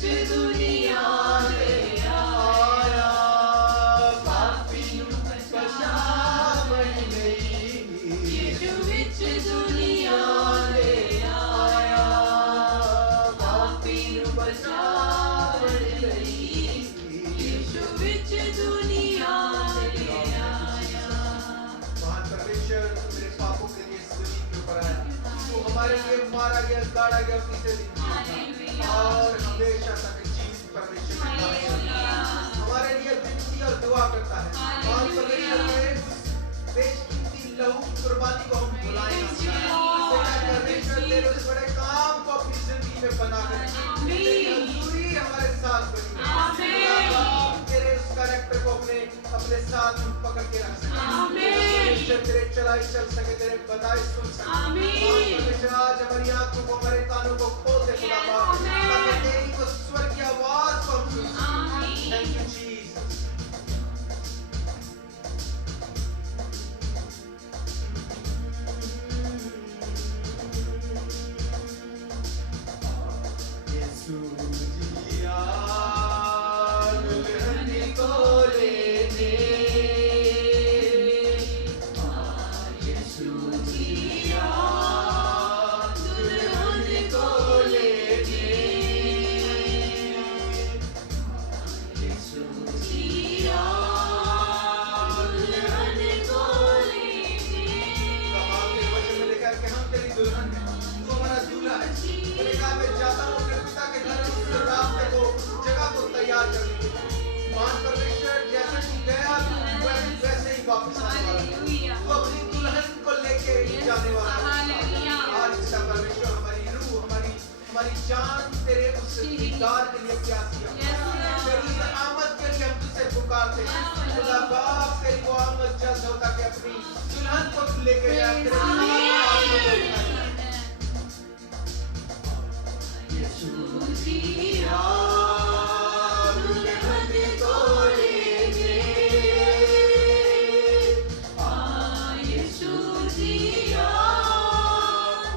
विच दुनिया ले आया पापी नूं बचावन लई यीशु विच दुनिया ले आया पापी नूं बचावन लई यीशु विच दुनिया ले आया। महान परमेश्वर तू मेरे पापों के लिए जमीन के ऊपर आया, तू हमारे लिए मारा गया, गाड़ा गया, तीसरे दिन जी उठा और हमेशा तक जीवित परमेश्वर की बात करता है, हमारे लिए विनती और दुआ करता है। महान परमेश्वर तेरे उस बेशकीमती लहू की कुर्बानी को हम भुलाएं ना। परमेश्वर तेरे उस बड़े काम को अपनी जिंदगी में बना कर तेरी हजूरी हमारे साथ बनी है। तेरे उस कैरेक्टर को अपने साथ पकड़ के रख सके, परमेश्वर तेरे चलाई चल सके, तेरे बताए सुन सके। परमेश्वर आज हमारी आंखों को, हमारे कानों को खोल दे खुदा बाप, ताकि तेरी वो स्वर की आवाज को हम सुन सकें। Thank you Jesus. यीशु जिया दुल्हन को लेने, यीशु जिया दुल्हन को लेने, यीशु जिया दुल्हन को लेने। आपके वचन में लिखा है कि हम तेरी दुल्हन हैं, तू हमारा दूल्हा है। मैंने कहा मैं जाता हूँ अपने पिता के घर, उस रास्ते को, जगह को तैयार करने के लिए। महान परमेश्वर जैसे तू गया तू वैसे ही वापस आने वाला है। तू अपनी दुल्हन को लेके जाने वाला है। आज पिता परमेश्वर हमारी रूह, हमारी जान तेरे उस दीदार के लिए प्यासी है। तेरी आमद के लिए हम तुझसे पुकारते हैं। खुदा बाप तेरी वो आमद जल्द हो ताकि अपनी दुल्हन को तू लेके जाए, तेरे नाम को दिखाए। यीशु जिया दुल्हन को लेने, यीशु जिया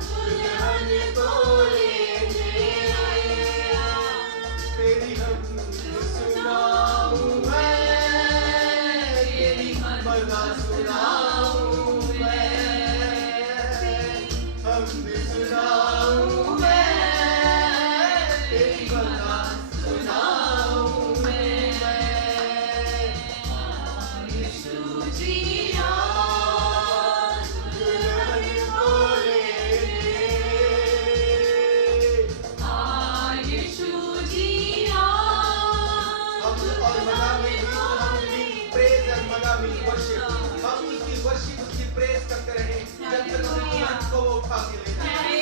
दुल्हन को लेने। तेरी हम सुनाऊं मैं, तेरी मना सुनाऊं मैं, हम भी सुनाऊं मैं, तेरी मना सुनाऊं मैं। यीशु जिया दुल्हन को लेने, यीशु जिया हम और मगामी प्रेज और मगामी वर्शिप, हम उसकी वर्शिप, उसकी प्रेज करते रहे जब तक हम दुल्हन को वो उठा के ले जाए।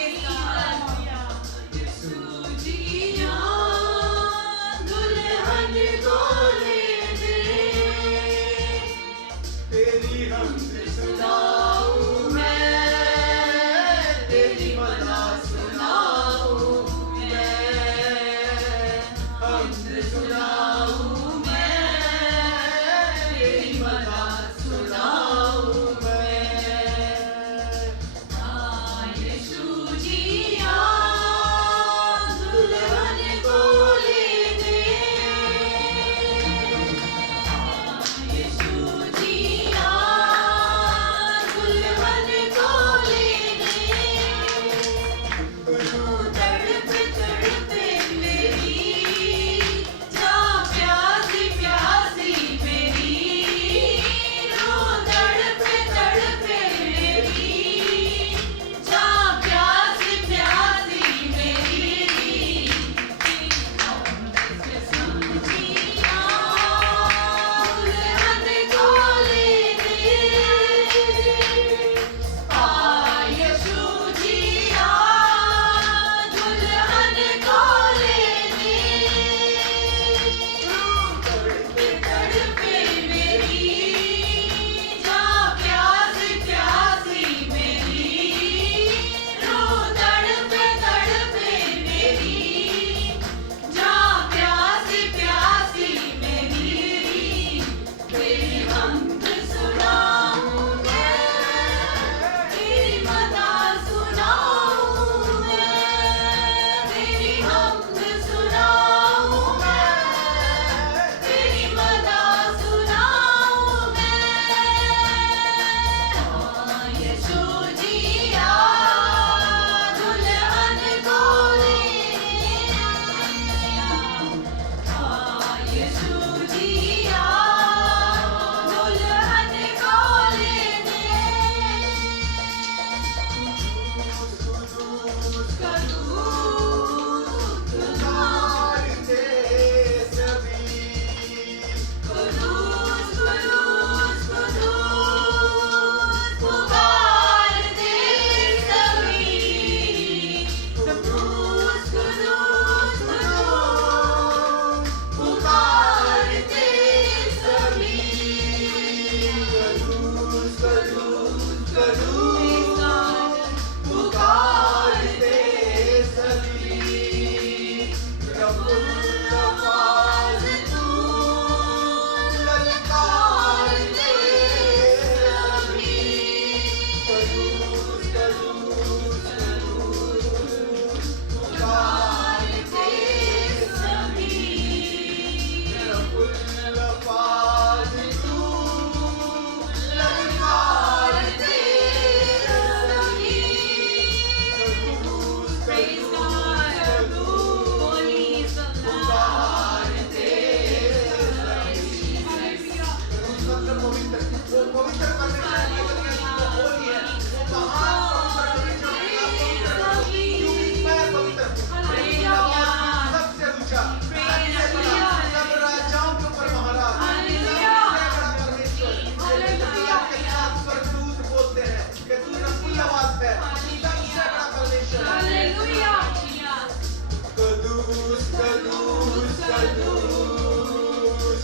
यीशु जिया दुल्हन को लेने, तेरी हमद सुनाऊं मैं, तेरी मना सुनाऊं मैं, हमद सुनाऊं मैं, तेरी मना सुनाऊं मैं। यीशु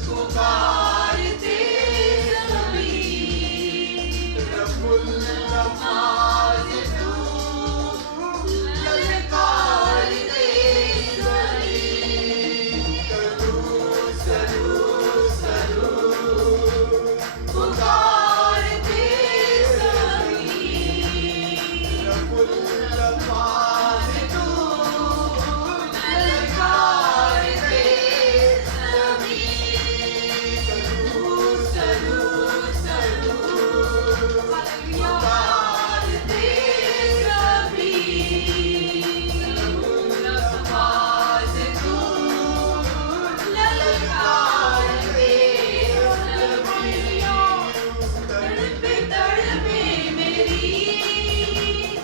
पुकारते सभी रब्बुल अल्फाज तू ललकारते सभी सरू सरू सरू पुकारते सभी रब्बुल अल्फाज तू ललकारते सभी सरू सरू सरू पुकारते सभी आवाज तू ललकारते सभी तड़पे तड़पे मेरी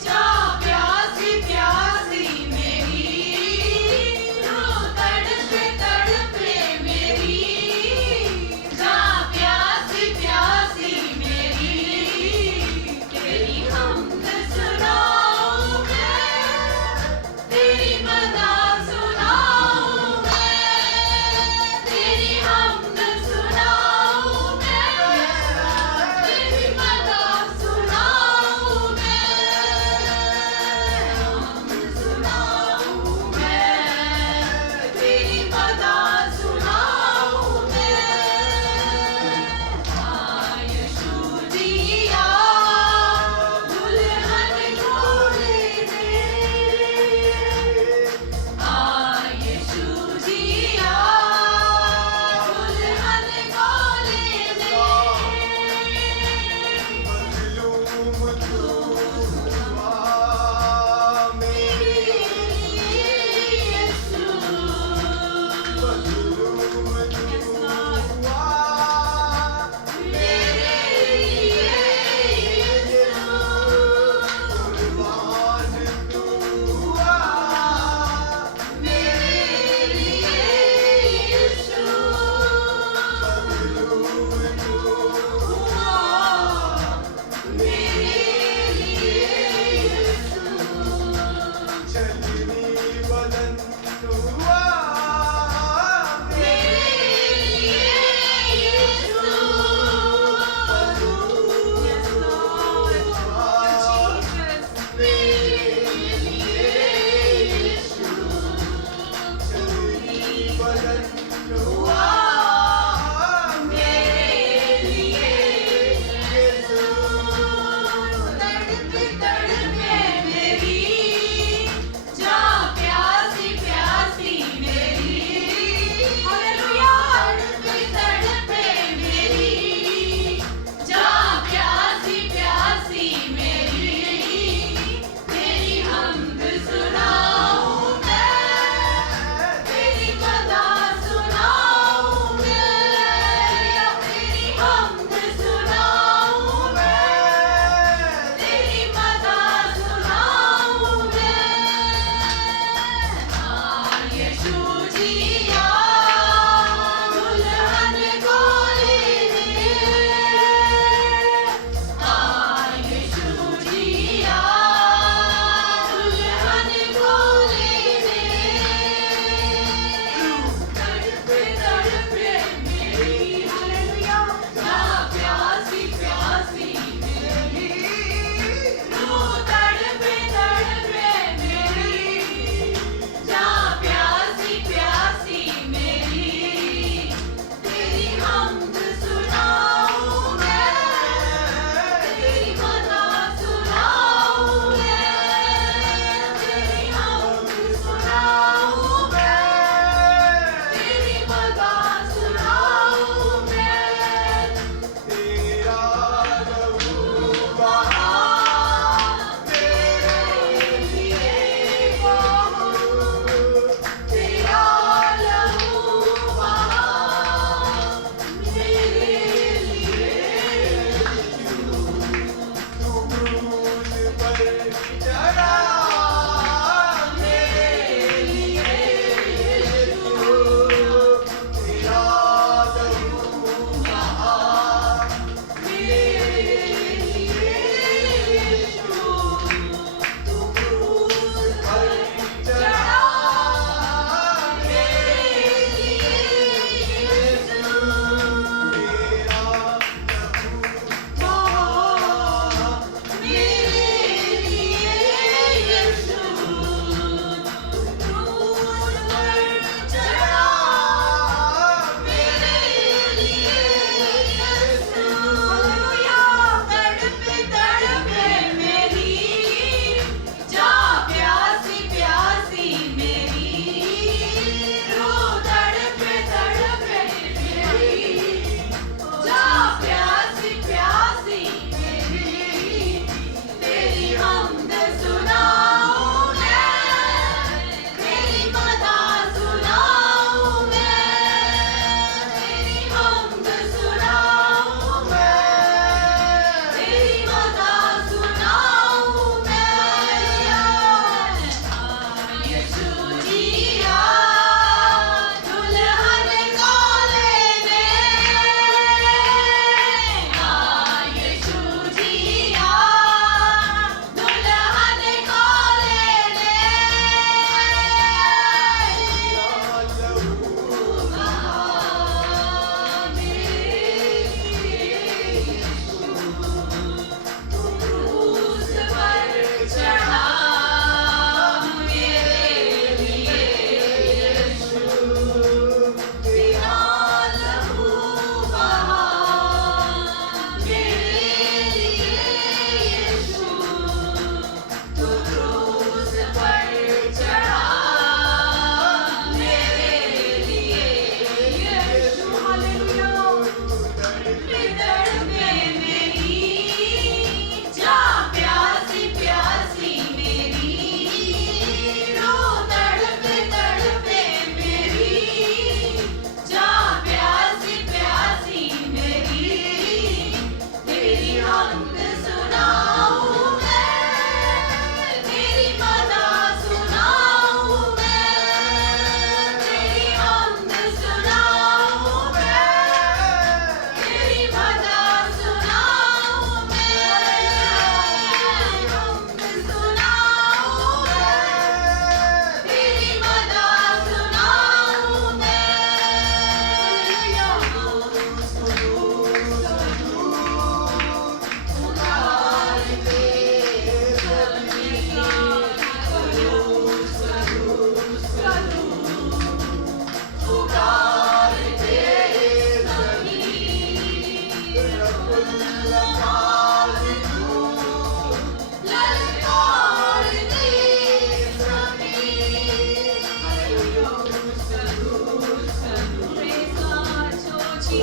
जा प्यासी प्यासी मेरी रो तड़पे तड़पे मेरी जा प्यासी प्यासी मेरी तेरी हमद सुनाऊं मैं तेरी मदा सुनाऊं मैं तेरी हमद सुनाऊं मैं तेरी मदा सुनाऊं मैं हमद सुनाऊं मैं तेरी मदा सुनाऊं मैं यीशु दिया दुल्हन को लेने यीशु दिया दुल्हन को लेने मजलूम तू हुआ मेरे यीशु मजलूम तू हुआ मेरे कुर्बान तू हुआ मेरे यीशु मजलूम तू हुआ मेरे यीशु चलनी बदन हुआ चलनी बदन हुआ तड़पे तड़पे मेरी जा प्यासी प्यासी मेरी हालेलुया तड़पे तड़पे मेरी जा प्यासी प्यासी मेरी तेरी हमद सुनाऊं मैं तेरी मदा सुनाऊं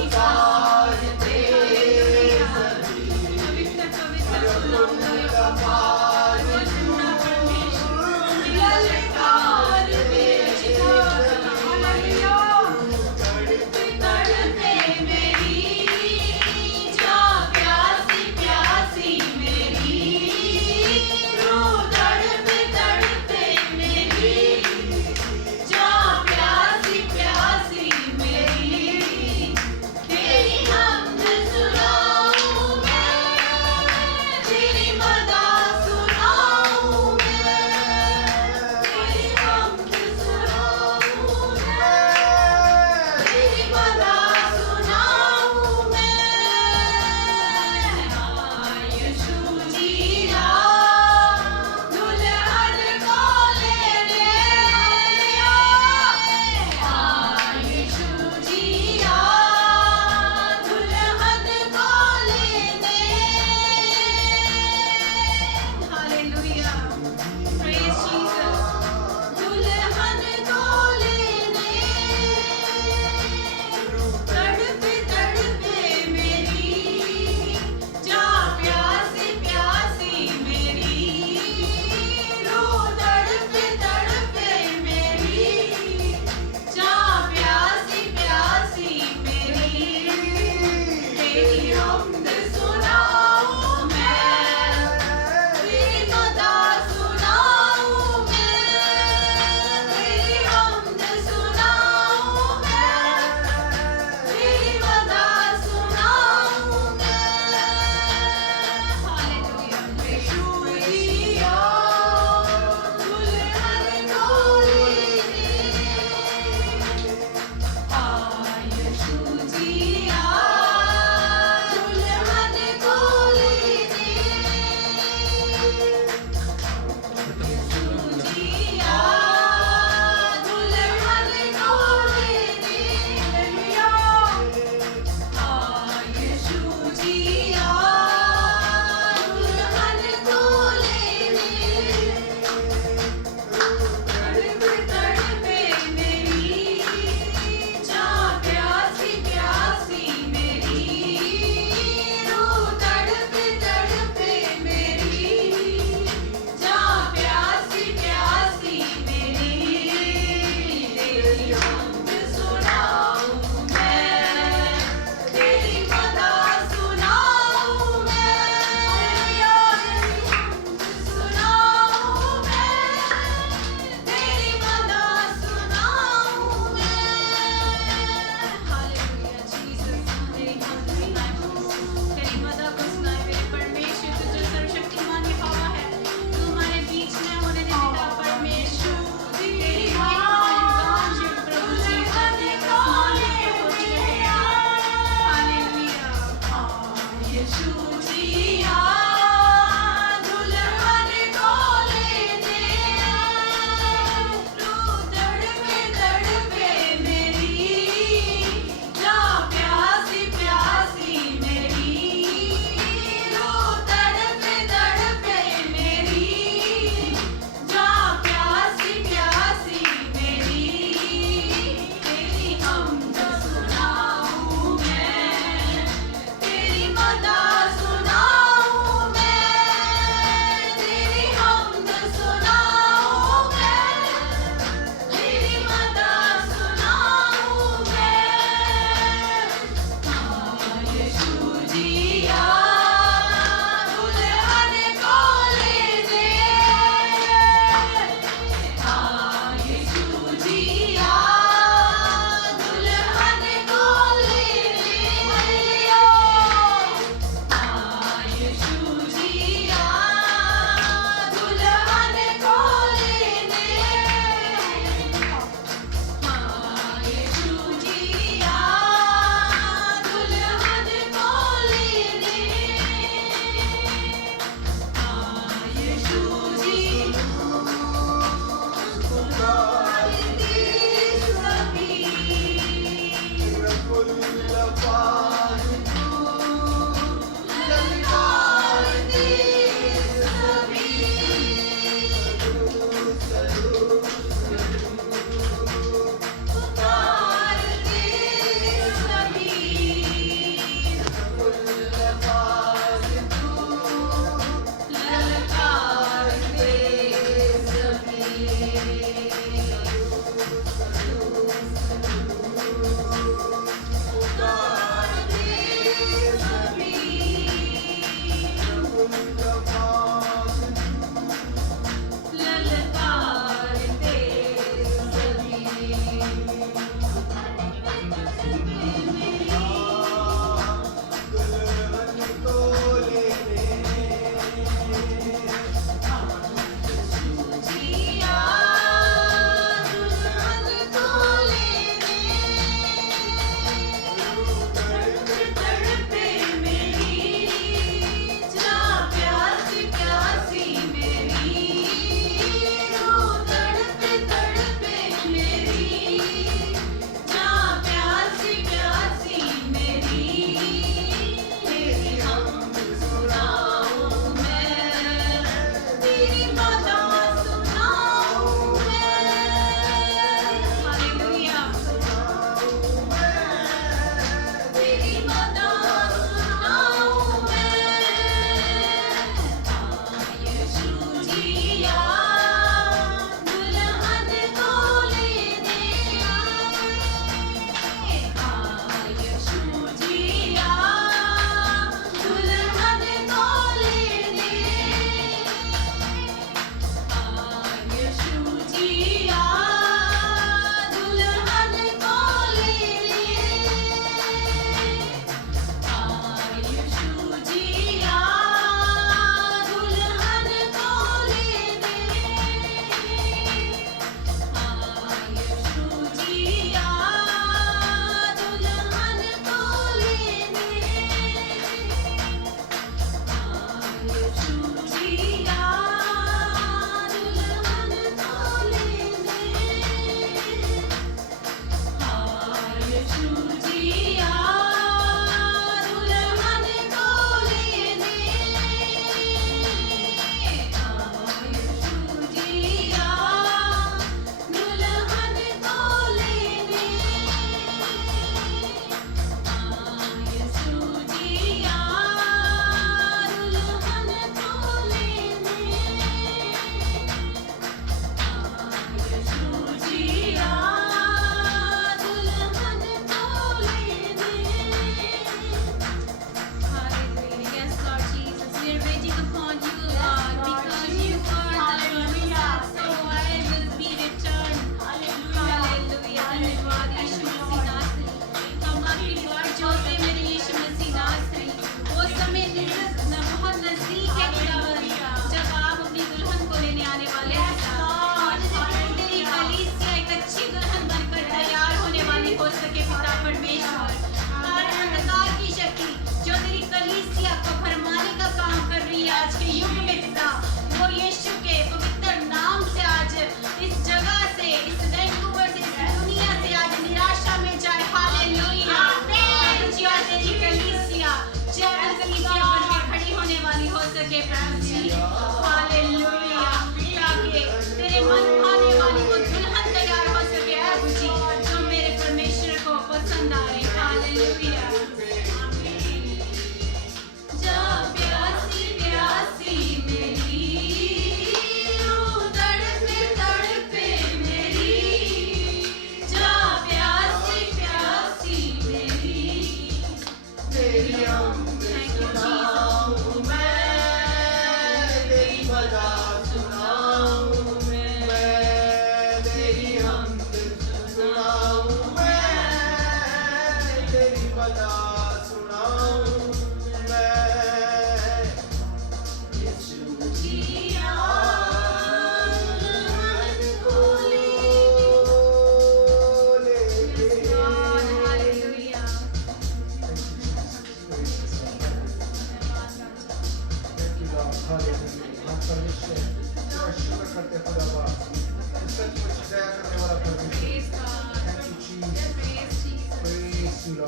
ललकारते सभी पवित्र पवित्र सुनाऊंगा ललकार रोशना परमेश्वर ललकारते तड़पे मेरी जा प्यासी प्यासी मेरी रूह तड़पे तड़पे मेरी जा प्यासी प्यासी मेरी तेरी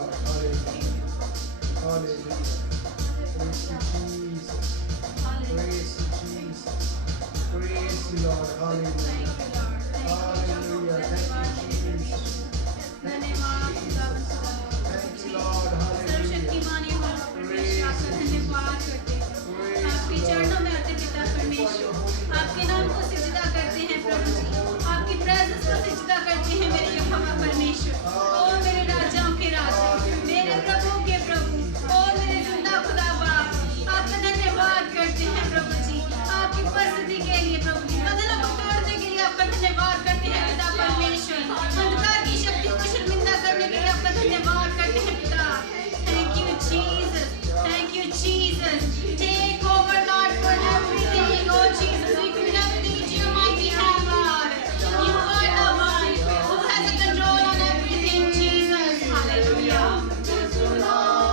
Lord. Hallelujah. Hallelujah. Praise you, Jesus. Praise you, Jesus. Praise you, Lord. Hallelujah. Hallelujah. Thank you, Jesus. Thank you, Jesus. Thank you, Lord. Hallelujah. सर्वशक्तिमान यहोवा परमेश्वर आपका धन्यवाद करते हैं आपके चरणों में आते पिता परमेश्वर आपके नाम को सिजदा करते हैं प्रभु जी आपकी प्रेजेंस को सिजदा करते हैं मेरे यहोवा परमेश्वर ओ मेरे राजाओं के राजा मेरे प्रभु के प्रभु ओ मेरे जिंदा खुदा बाप आपका धन्यवाद करते हैं प्रभु जी आपकी उपस्थिति के लिए प्रभु जी बदलों को तोड़ने के लिए आपका धन्यवाद करते हैं पिता परमेश्वर अंधकार की शक्ति को शर्मिंदा करने के लिए आपका धन्यवाद करते हैं पिता Thank you, Jesus. Thank you, Jesus. Take over, Lord, for everything. Oh, Jesus, we commit everything into your mighty hand, Lord. You are the one who has the control on everything, Jesus. Hallelujah. Thank you, Lord.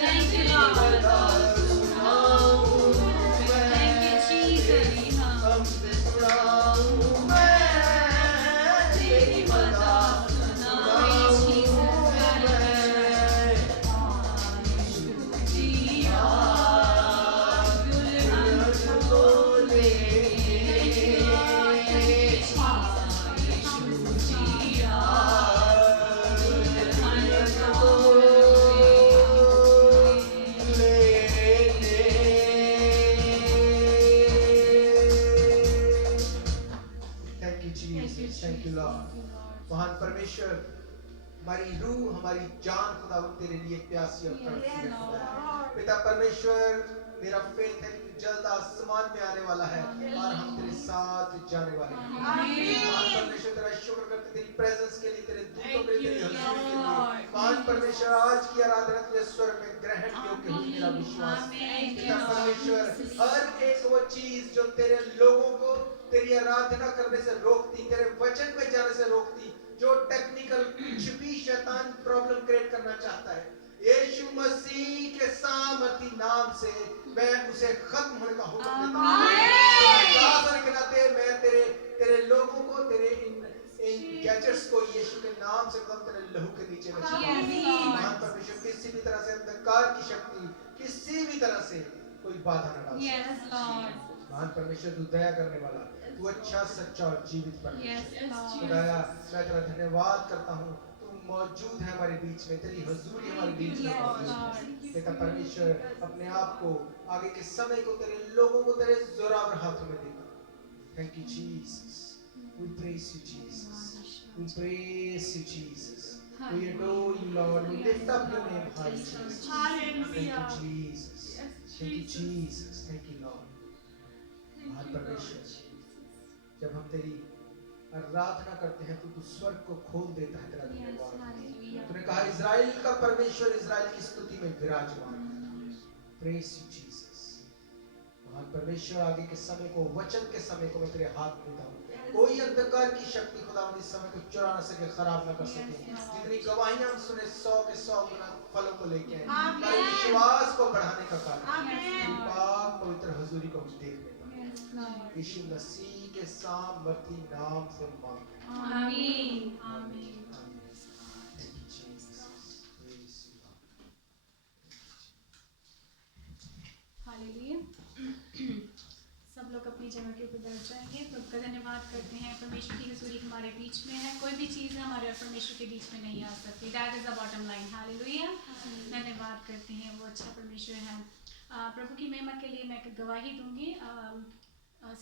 Thank you, Jesus. Praise Jesus. Thank you, Jesus. Thank you, Lord. महान परमेश्वर हमारी रूह हमारी जान खुदा तेरे लिए प्यासी और तड़पती है खुदा। पिता परमेश्वर मेरा फेथ है कि तू जल्द आसमान में आने वाला है और हम तेरे साथ जाने वाले हैं। महान परमेश्वर तेरा शुक्र करते तेरी प्रेजेंस के लिए तेरे दूतों के लिए तेरी हजूरी के लिए। महान परमेश्वर आज की आराधना तुझे स्वर्ग में ग्रहण योग्य हो मेरा विश्वास। पिता परमेश्वर हर एक वो चीज जो तेरे लोगों को तेरी आराधना करने से रोकती तेरे वचन में जाने से रोकती जो टेक्निकल कुछ भी शैतान प्रॉब्लम क्रिएट करना चाहता है यीशु मसीह के सामर्थी नाम से मैं उसे खत्म होने का हुक्म देता हूं के नाते मैं तेरे लोगों को तेरे इन गैजेट्स को यीशु के नाम से कदम तेरे लहू के नीचे में महान परमेश्वर किसी भी तरह से अंधकार की शक्ति किसी भी तरह से कोई बाधा न डाल महान परमेश्वर तू दया करने वाला तू अच्छा सच्चा और जीवित परमेश्वर खुदाया मैं तेरा धन्यवाद करता हूँ तू मौजूद है हमारे बीच में तेरी हुजूरी हमारे बीच में पिता परमेश्वर अपने आप को आगे के समय को तेरे लोगों को तेरे जोरावर हाथों में देता thank you Jesus we praise you Jesus we praise you Jesus we adore you Lord we lift up your name high Jesus thank you Jesus thank you Jesus thank you Lord महान परमेश्वर जब हम तेरी आराधना करते हैं तो तू स्वर्ग को खोल देता है तेरा धन्यवाद तूने कहा इज़राइल का परमेश्वर इज़राइल की स्तुति में विराजमान है प्रेज यू जीसस महान परमेश्वर आगे के समय को वचन के समय को मैं तेरे हाथ में देता हूं कोई अंधकार की शक्ति खुदावंद इस समय को चुरा न सके खराब न कर सके जितनी गवाहियां हम सुने 100 के 100 गुना फलों को लेके आए हमारे विश्वास को बढ़ाने का काम पाक पवित्र हुजूरी को हम देखने यीशु मसीह के सामर्थी नाम से मांगते हैं आमीन आमीन Thank you, Jesus. Praise you, Lord. Hallelujah सब लोग अपनी जगह के ऊपर बैठ जाएंगे तो आपका धन्यवाद करते हैं परमेश्वर की हुजूरी हमारे बीच में है कोई भी चीज़ हमारे और परमेश्वर के बीच में नहीं आ सकती that is the bottom line hallelujah धन्यवाद करते हैं वो अच्छा परमेश्वर है प्रभु की महिमा के लिए मैं एक गवाही दूंगी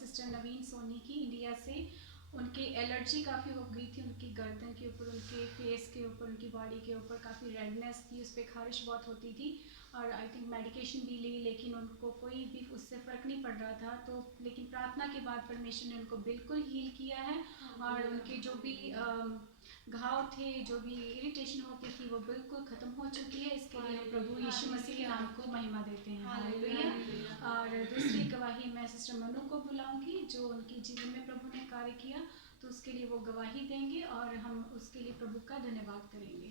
सिस्टर नवीन सोनी की इंडिया से उनकी एलर्जी काफ़ी हो गई थी उनकी गर्दन के ऊपर उनके फेस के ऊपर उनकी बॉडी के ऊपर काफ़ी रेडनेस थी उस पर खारिश बहुत होती थी और आई थिंक मेडिकेशन भी ली लेकिन उनको कोई भी उससे फ़र्क नहीं पड़ रहा था तो लेकिन प्रार्थना के बाद परमेश्वर ने उनको बिल्कुल हील किया है और उनके जो भी घाव थे जो भी इरिटेशन होती थी वो बिल्कुल ख़त्म हो चुकी है इसके लिए हम प्रभु यीशु मसीह के नाम को महिमा देते हैं हालेलुया और दूसरी गवाही मैं सिस्टर मनु को बुलाऊंगी जो उनके जीवन में प्रभु ने कार्य किया तो उसके लिए वो गवाही देंगे और हम उसके लिए प्रभु का धन्यवाद करेंगे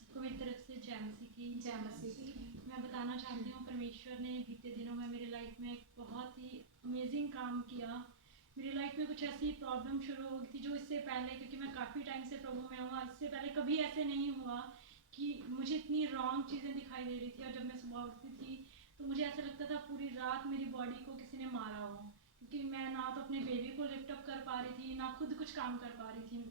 सबको मेरी तरफ से जय मसीह की मैं बताना चाहती हूँ परमेश्वर ने बीते दिनों में मेरे लाइफ में एक बहुत ही अमेजिंग काम किया मेरी लाइफ में कुछ ऐसी प्रॉब्लम शुरू हो गई थी जो इससे पहले, क्योंकि मैं काफ़ी टाइम से प्रभु में हूँ, इससे पहले कभी ऐसे नहीं हुआ कि मुझे इतनी रॉन्ग चीज़ें दिखाई दे रही थी। और जब मैं सुबह उठती थी तो मुझे ऐसा लगता था पूरी रात मेरी बॉडी को किसी ने मारा हो, क्योंकि मैं ना तो अपने बेबी को लिफ्ट अप कर पा रही थी, ना खुद कुछ काम कर पा रही थी।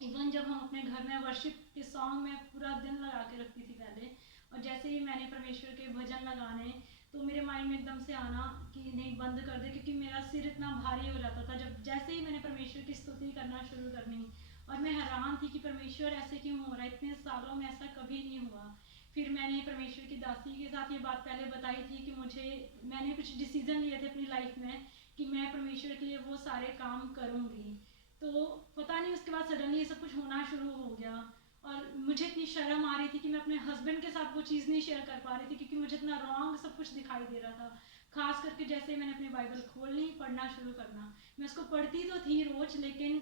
इवन जब हम अपने घर में वर्शिप के सॉन्ग में पूरा दिन लगा के रखती थी पहले, और जैसे ही मैंने परमेश्वर के भजन लगाने तो मेरे माइंड में एकदम से आना कि नहीं, बंद कर दे, क्योंकि मेरा सिर इतना भारी हो जाता था जब जैसे ही मैंने परमेश्वर की स्तुति करना शुरू करनी। और मैं हैरान थी कि परमेश्वर ऐसे क्यों हो रहा है, इतने सालों में ऐसा कभी नहीं हुआ। फिर मैंने परमेश्वर की दासी के साथ ये बात पहले बताई थी कि मैंने कुछ डिसीजन लिए थे अपनी लाइफ में कि मैं परमेश्वर के लिए वो सारे काम करूँगी। तो पता नहीं उसके बाद सडनली ये सब कुछ होना शुरू हो गया, और मुझे इतनी शर्म आ रही थी कि मैं अपने हस्बैंड के साथ वो चीज़ नहीं शेयर कर पा रही थी, क्योंकि मुझे इतना रॉन्ग सब कुछ दिखाई दे रहा था। खास करके जैसे मैंने अपनी बाइबल खोलनी, पढ़ना शुरू करना, मैं उसको पढ़ती तो थी रोज, लेकिन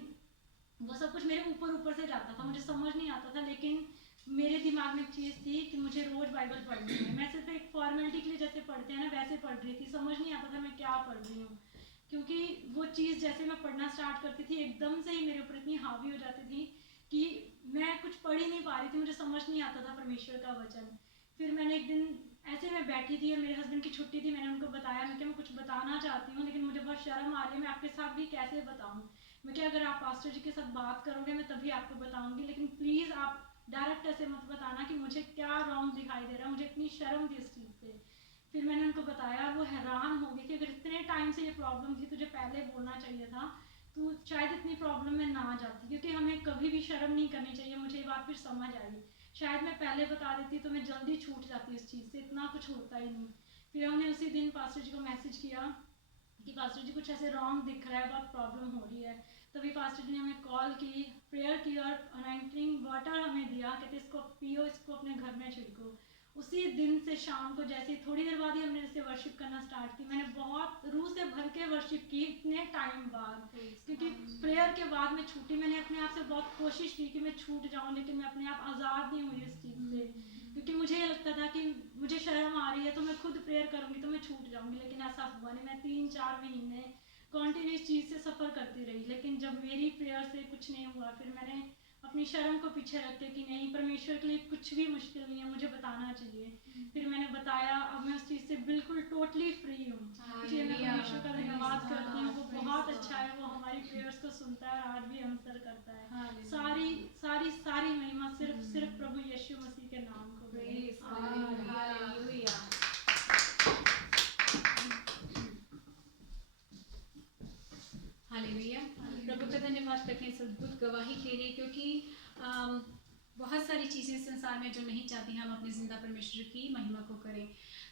वो सब कुछ मेरे ऊपर ऊपर से जाता था, मुझे समझ नहीं आता था। लेकिन मेरे दिमाग में एक चीज़ थी कि मुझे रोज बाइबल पढ़नी है। मैं सिर्फ एक फॉर्मेलिटी के लिए जैसे पढ़ते हैं ना वैसे पढ़ रही थी, समझ नहीं आता था मैं क्या पढ़ रही हूँ, क्योंकि वो चीज़ जैसे मैं पढ़ना स्टार्ट करती थी एकदम से ही मेरे ऊपर इतनी हावी हो जाती थी कि मैं कुछ पढ़ ही नहीं पा रही थी, मुझे समझ नहीं आता था परमेश्वर का वचन। फिर मैंने एक दिन ऐसे मैं बैठी थी और मेरे हस्बैंड की छुट्टी थी, मैंने उनको बताया मैं कुछ बताना चाहती हूँ, लेकिन मुझे बहुत शर्म आ रही है, मैं आपके साथ भी कैसे बताऊँ। अगर आप पास्टर जी के साथ बात करोगे मैं तभी आपको बताऊँगी, लेकिन प्लीज़ आप डायरेक्ट ऐसे मत बताना कि मुझे क्या रॉन्ग दिखाई दे रहा है। मुझे इतनी शर्म थी इस चीज़ से। फिर मैंने उनको बताया, वो हैरान हो गई कि अगर इतने टाइम से ये प्रॉब्लम थी तुझे पहले बोलना चाहिए था, तो शायद इतनी प्रॉब्लम में ना जाती, क्योंकि हमें कभी भी शर्म नहीं करनी चाहिए। मुझे ये बात फिर समझ आई, शायद मैं पहले बता देती तो मैं जल्दी छूट जाती इस चीज़ से, इतना कुछ होता ही नहीं। फिर हमने उसी दिन पास्टर जी को मैसेज किया कि पास्टर जी कुछ ऐसे रॉन्ग दिख रहा है, बहुत प्रॉब्लम हो रही है। तभी पास्टर जी ने हमें कॉल की, प्रेयर की और अनाइंटिंग वाटर हमें दिया, कहते इसको पियो, इसको अपने घर में छिड़को। उसी दिन से शाम को जैसे थोड़ी देर बाद ही हमने जैसे वर्शिप करना स्टार्ट की, मैंने बहुत रूह से भर के वर्शिप की इतने टाइम बाद, क्योंकि प्रेयर के बाद मैं छूटी। मैंने अपने आप से बहुत कोशिश की कि मैं छूट जाऊं, लेकिन मैं अपने आप आज़ाद नहीं हुई इस चीज़ से, क्योंकि मुझे ये लगता था कि मुझे शर्म आ रही है तो मैं खुद प्रेयर करूंगी तो मैं छूट जाऊंगी, लेकिन ऐसा हुआ नहीं। मैं 3-4 महीने कॉन्टिन्यू इस चीज़ से सफ़र करती रही, लेकिन जब मेरी प्रेयर से कुछ नहीं हुआ, फिर मैंने अपनी शर्म को पीछे रख के कि नहीं, परमेश्वर के लिए कुछ भी मुश्किल नहीं है, मुझे बताना चाहिए। फिर मैंने बताया, अब मैं उस चीज़ से बिल्कुल टोटली फ्री हूँ। इसलिए मैं परमेश्वर का धन्यवाद करती हूँ, वो बहुत अच्छा है, वो हमारी प्रेयर्स को सुनता है और आज भी आंसर करता है। सारी सारी सारी महिमा सिर्फ प्रभु यीशु मसीह के नाम को। हालेलुया। प्रभु का धन्यवाद करते हैं इस अद्भुत गवाही के लिए, क्योंकि बहुत सारी चीज़ें संसार में जो नहीं चाहती हम अपने जिंदा परमेश्वर की महिमा को करें।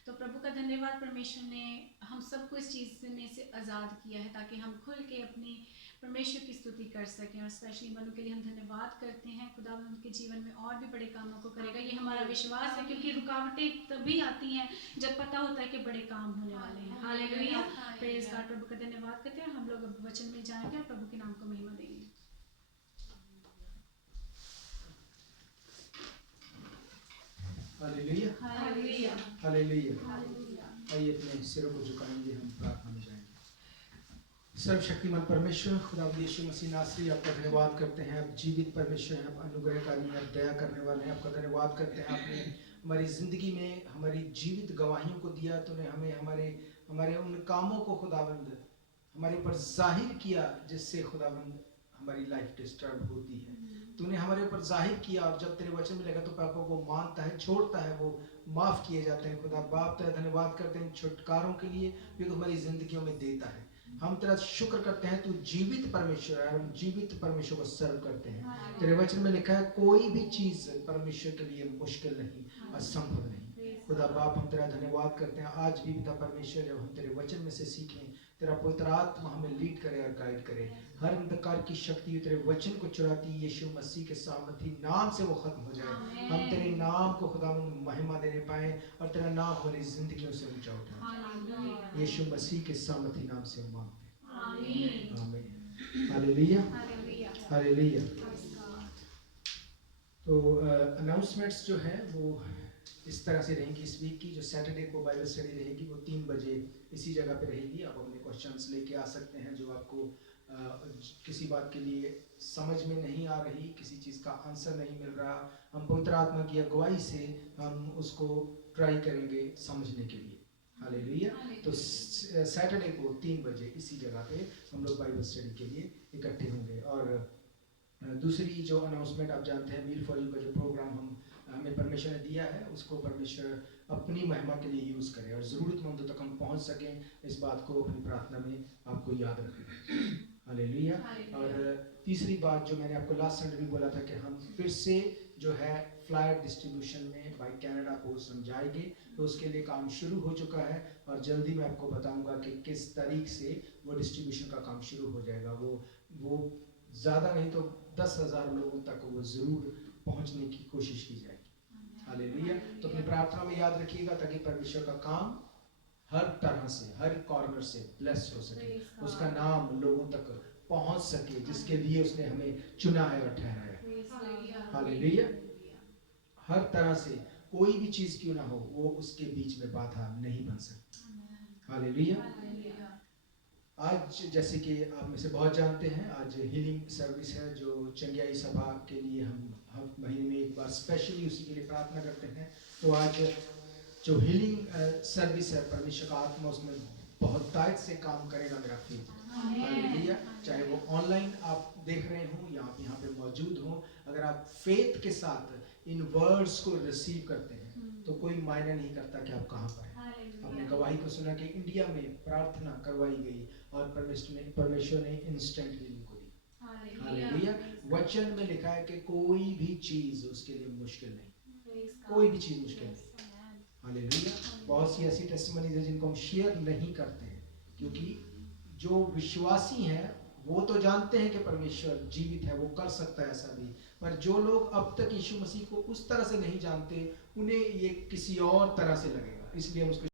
तो प्रभु का धन्यवाद, परमेश्वर ने हम सबको इस चीज़ में से आज़ाद किया है ताकि हम खुल के अपनी परमेश्वर की स्तुति कर सकें। और स्पेशली मनु के लिए हम धन्यवाद करते हैं। खुदा उनके जीवन में और भी बड़े कामों को करेगा, ये हमारा विश्वास है, क्योंकि रुकावटें तभी आती हैं जब पता होता है कि बड़े काम होने वाले हैं। Hallelujah, praise God. प्रभु का धन्यवाद करते हैं। हम लोग अब वचन में जाएंगे और प्रभु के नाम को महिमा देंगे। Hallelujah, hallelujah, hallelujah. आइए अपने सिरों को झुकाएंगे, हम प्रार्थना में जाएंगे। सर्वशक्तिमान परमेश्वर खुदा यीशु मसीह नासरी, आपका धन्यवाद करते हैं। आप जीवित परमेश्वर हैं, आप अनुग्रहकारी हैं, आप दया करने वाले हैं। आपका धन्यवाद करते हैं, आपने हमारी ज़िंदगी में हमारी जीवित गवाहियों को दिया। तूने हमें हमारे उन कामों को खुदावंद हमारे ऊपर जाहिर किया जिससे खुदावंद हमारी लाइफ डिस्टर्ब होती है। तूने हमारे ऊपर जाहिर किया, और जब तेरे वचन में लगा तो पापों को मानता है, छोड़ता है, वो माफ़ किए जाते हैं। खुदा बाप तेरा धन्यवाद करते हैं छुटकारों के लिए जो तू हमारी ज़िंदगियों में देता है। हम तेरा शुक्र करते हैं, तू जीवित परमेश्वर है, हम जीवित परमेश्वर को सर्व करते हैं। तेरे वचन में लिखा है कोई भी चीज़ परमेश्वर के लिए मुश्किल नहीं, असंभव नहीं। खुदा बाप हम तेरा धन्यवाद करते हैं। आज भी पिता परमेश्वर, जब हम तेरे वचन में से सीखें, तेरा पवित्र आत्मा हमें लीड करे और गाइड करे। हर अंधकार की शक्ति तेरे वचन को चुराती यीशु मसीह के सामर्थी नाम से वो खत्म हो जाए। हम तेरे नाम को खुदा महिमा देने पाए और तेरा नाम हमारी जिंदगियों से ऊंचा उठाए। यीशु मसीह के सामर्थी नाम से हम मांगते हैं, आमीन। Hallelujah, hallelujah. तो अनाउंसमेंट्स जो है वो इस तरह से रहेंगी। इस वीक की जो सैटरडे को बाइबल स्टडी रहेगी वो 3 बजे इसी जगह पे रहेगी। आप अपने क्वेश्चंस लेके आ सकते हैं जो आपको किसी बात के लिए समझ में नहीं आ रही, किसी चीज़ का आंसर नहीं मिल रहा, हम पवित्र आत्मा की अगुवाई से हम उसको ट्राई करेंगे समझने के लिए। हालेलुया। तो सैटरडे को 3 बजे इसी जगह पे हम लोग बाइबल स्टडी के लिए इकट्ठे होंगे। और दूसरी जो अनाउंसमेंट आप जानते हैं, मील फॉर यू का जो प्रोग्राम हमें परमेश्वर ने दिया है उसको परमेश्वर अपनी महिमा के लिए यूज़ करे और ज़रूरतमंदों तक हम पहुंच सकें, इस बात को अपनी प्रार्थना में आपको याद रखें। हालेलुया। और तीसरी बात जो मैंने आपको लास्ट संडे भी बोला था कि हम फिर से जो है फ्लायर डिस्ट्रीब्यूशन में बाय कनाडा पोस्ट हम जाएंगे, तो उसके लिए काम शुरू हो चुका है और जल्दी मैं आपको बताऊंगा कि किस तारीख से वो डिस्ट्रीब्यूशन का काम शुरू हो जाएगा। वो ज़्यादा नहीं तो 10,000 लोगों तक वो ज़रूर पहुंचने की कोशिश की जाएगी। हालेलुया। तो अपनी प्रार्थना में याद रखिएगा ताकि परमेश्वर का काम हर तरह से, हर कॉर्नर से ब्लेस हो सके, उसका नाम लोगों तक पहुंच सके जिसके लिए उसने हमें चुना है और ठहराया। हालेलुया। हर तरह से कोई भी चीज क्यों ना हो वो उसके बीच में बाधा नहीं बन सकती। हालेलुया। आज जैसे कि आप में से बहुत जानते हैं, आज हीलिंग सर्विस है जो चंगियाई सभा के लिए हम महीने में एक बार स्पेशली उसी के लिए प्रार्थना करते हैं। तो आज जो हीलिंग सर्विस है, परमेश्वर का आत्मा उसमें बहुत ताकत से काम करेगा मेरा फेथ। हालेलुया। चाहे वो ऑनलाइन आप देख रहे हो या आप यहाँ पे मौजूद हो, अगर आप फेथ के साथ इन वर्ड्स को रिसीव करते हैं तो कोई मायने नहीं करता कि आप कहाँ पर हैं। हमने गवाही को सुना कि इंडिया में प्रार्थना करवाई गई और परमेश्वर ने इंस्टेंट हीलिंग को दी। हालेलुया। वचन में लिखा है कि कोई भी चीज उसके लिए मुश्किल नहीं, कोई भी चीज मुश्किल नहीं। हालेलुया। बहुत सी ऐसी टेस्टिमनीज है जिनको हम शेयर नहीं करते हैं क्योंकि जो विश्वासी हैं वो तो जानते हैं कि परमेश्वर जीवित है, वो कर सकता है ऐसा भी, पर जो लोग अब तक यीशु मसीह को उस तरह से नहीं जानते उन्हें ये किसी और तरह से लगेगा, इसलिए हम उसको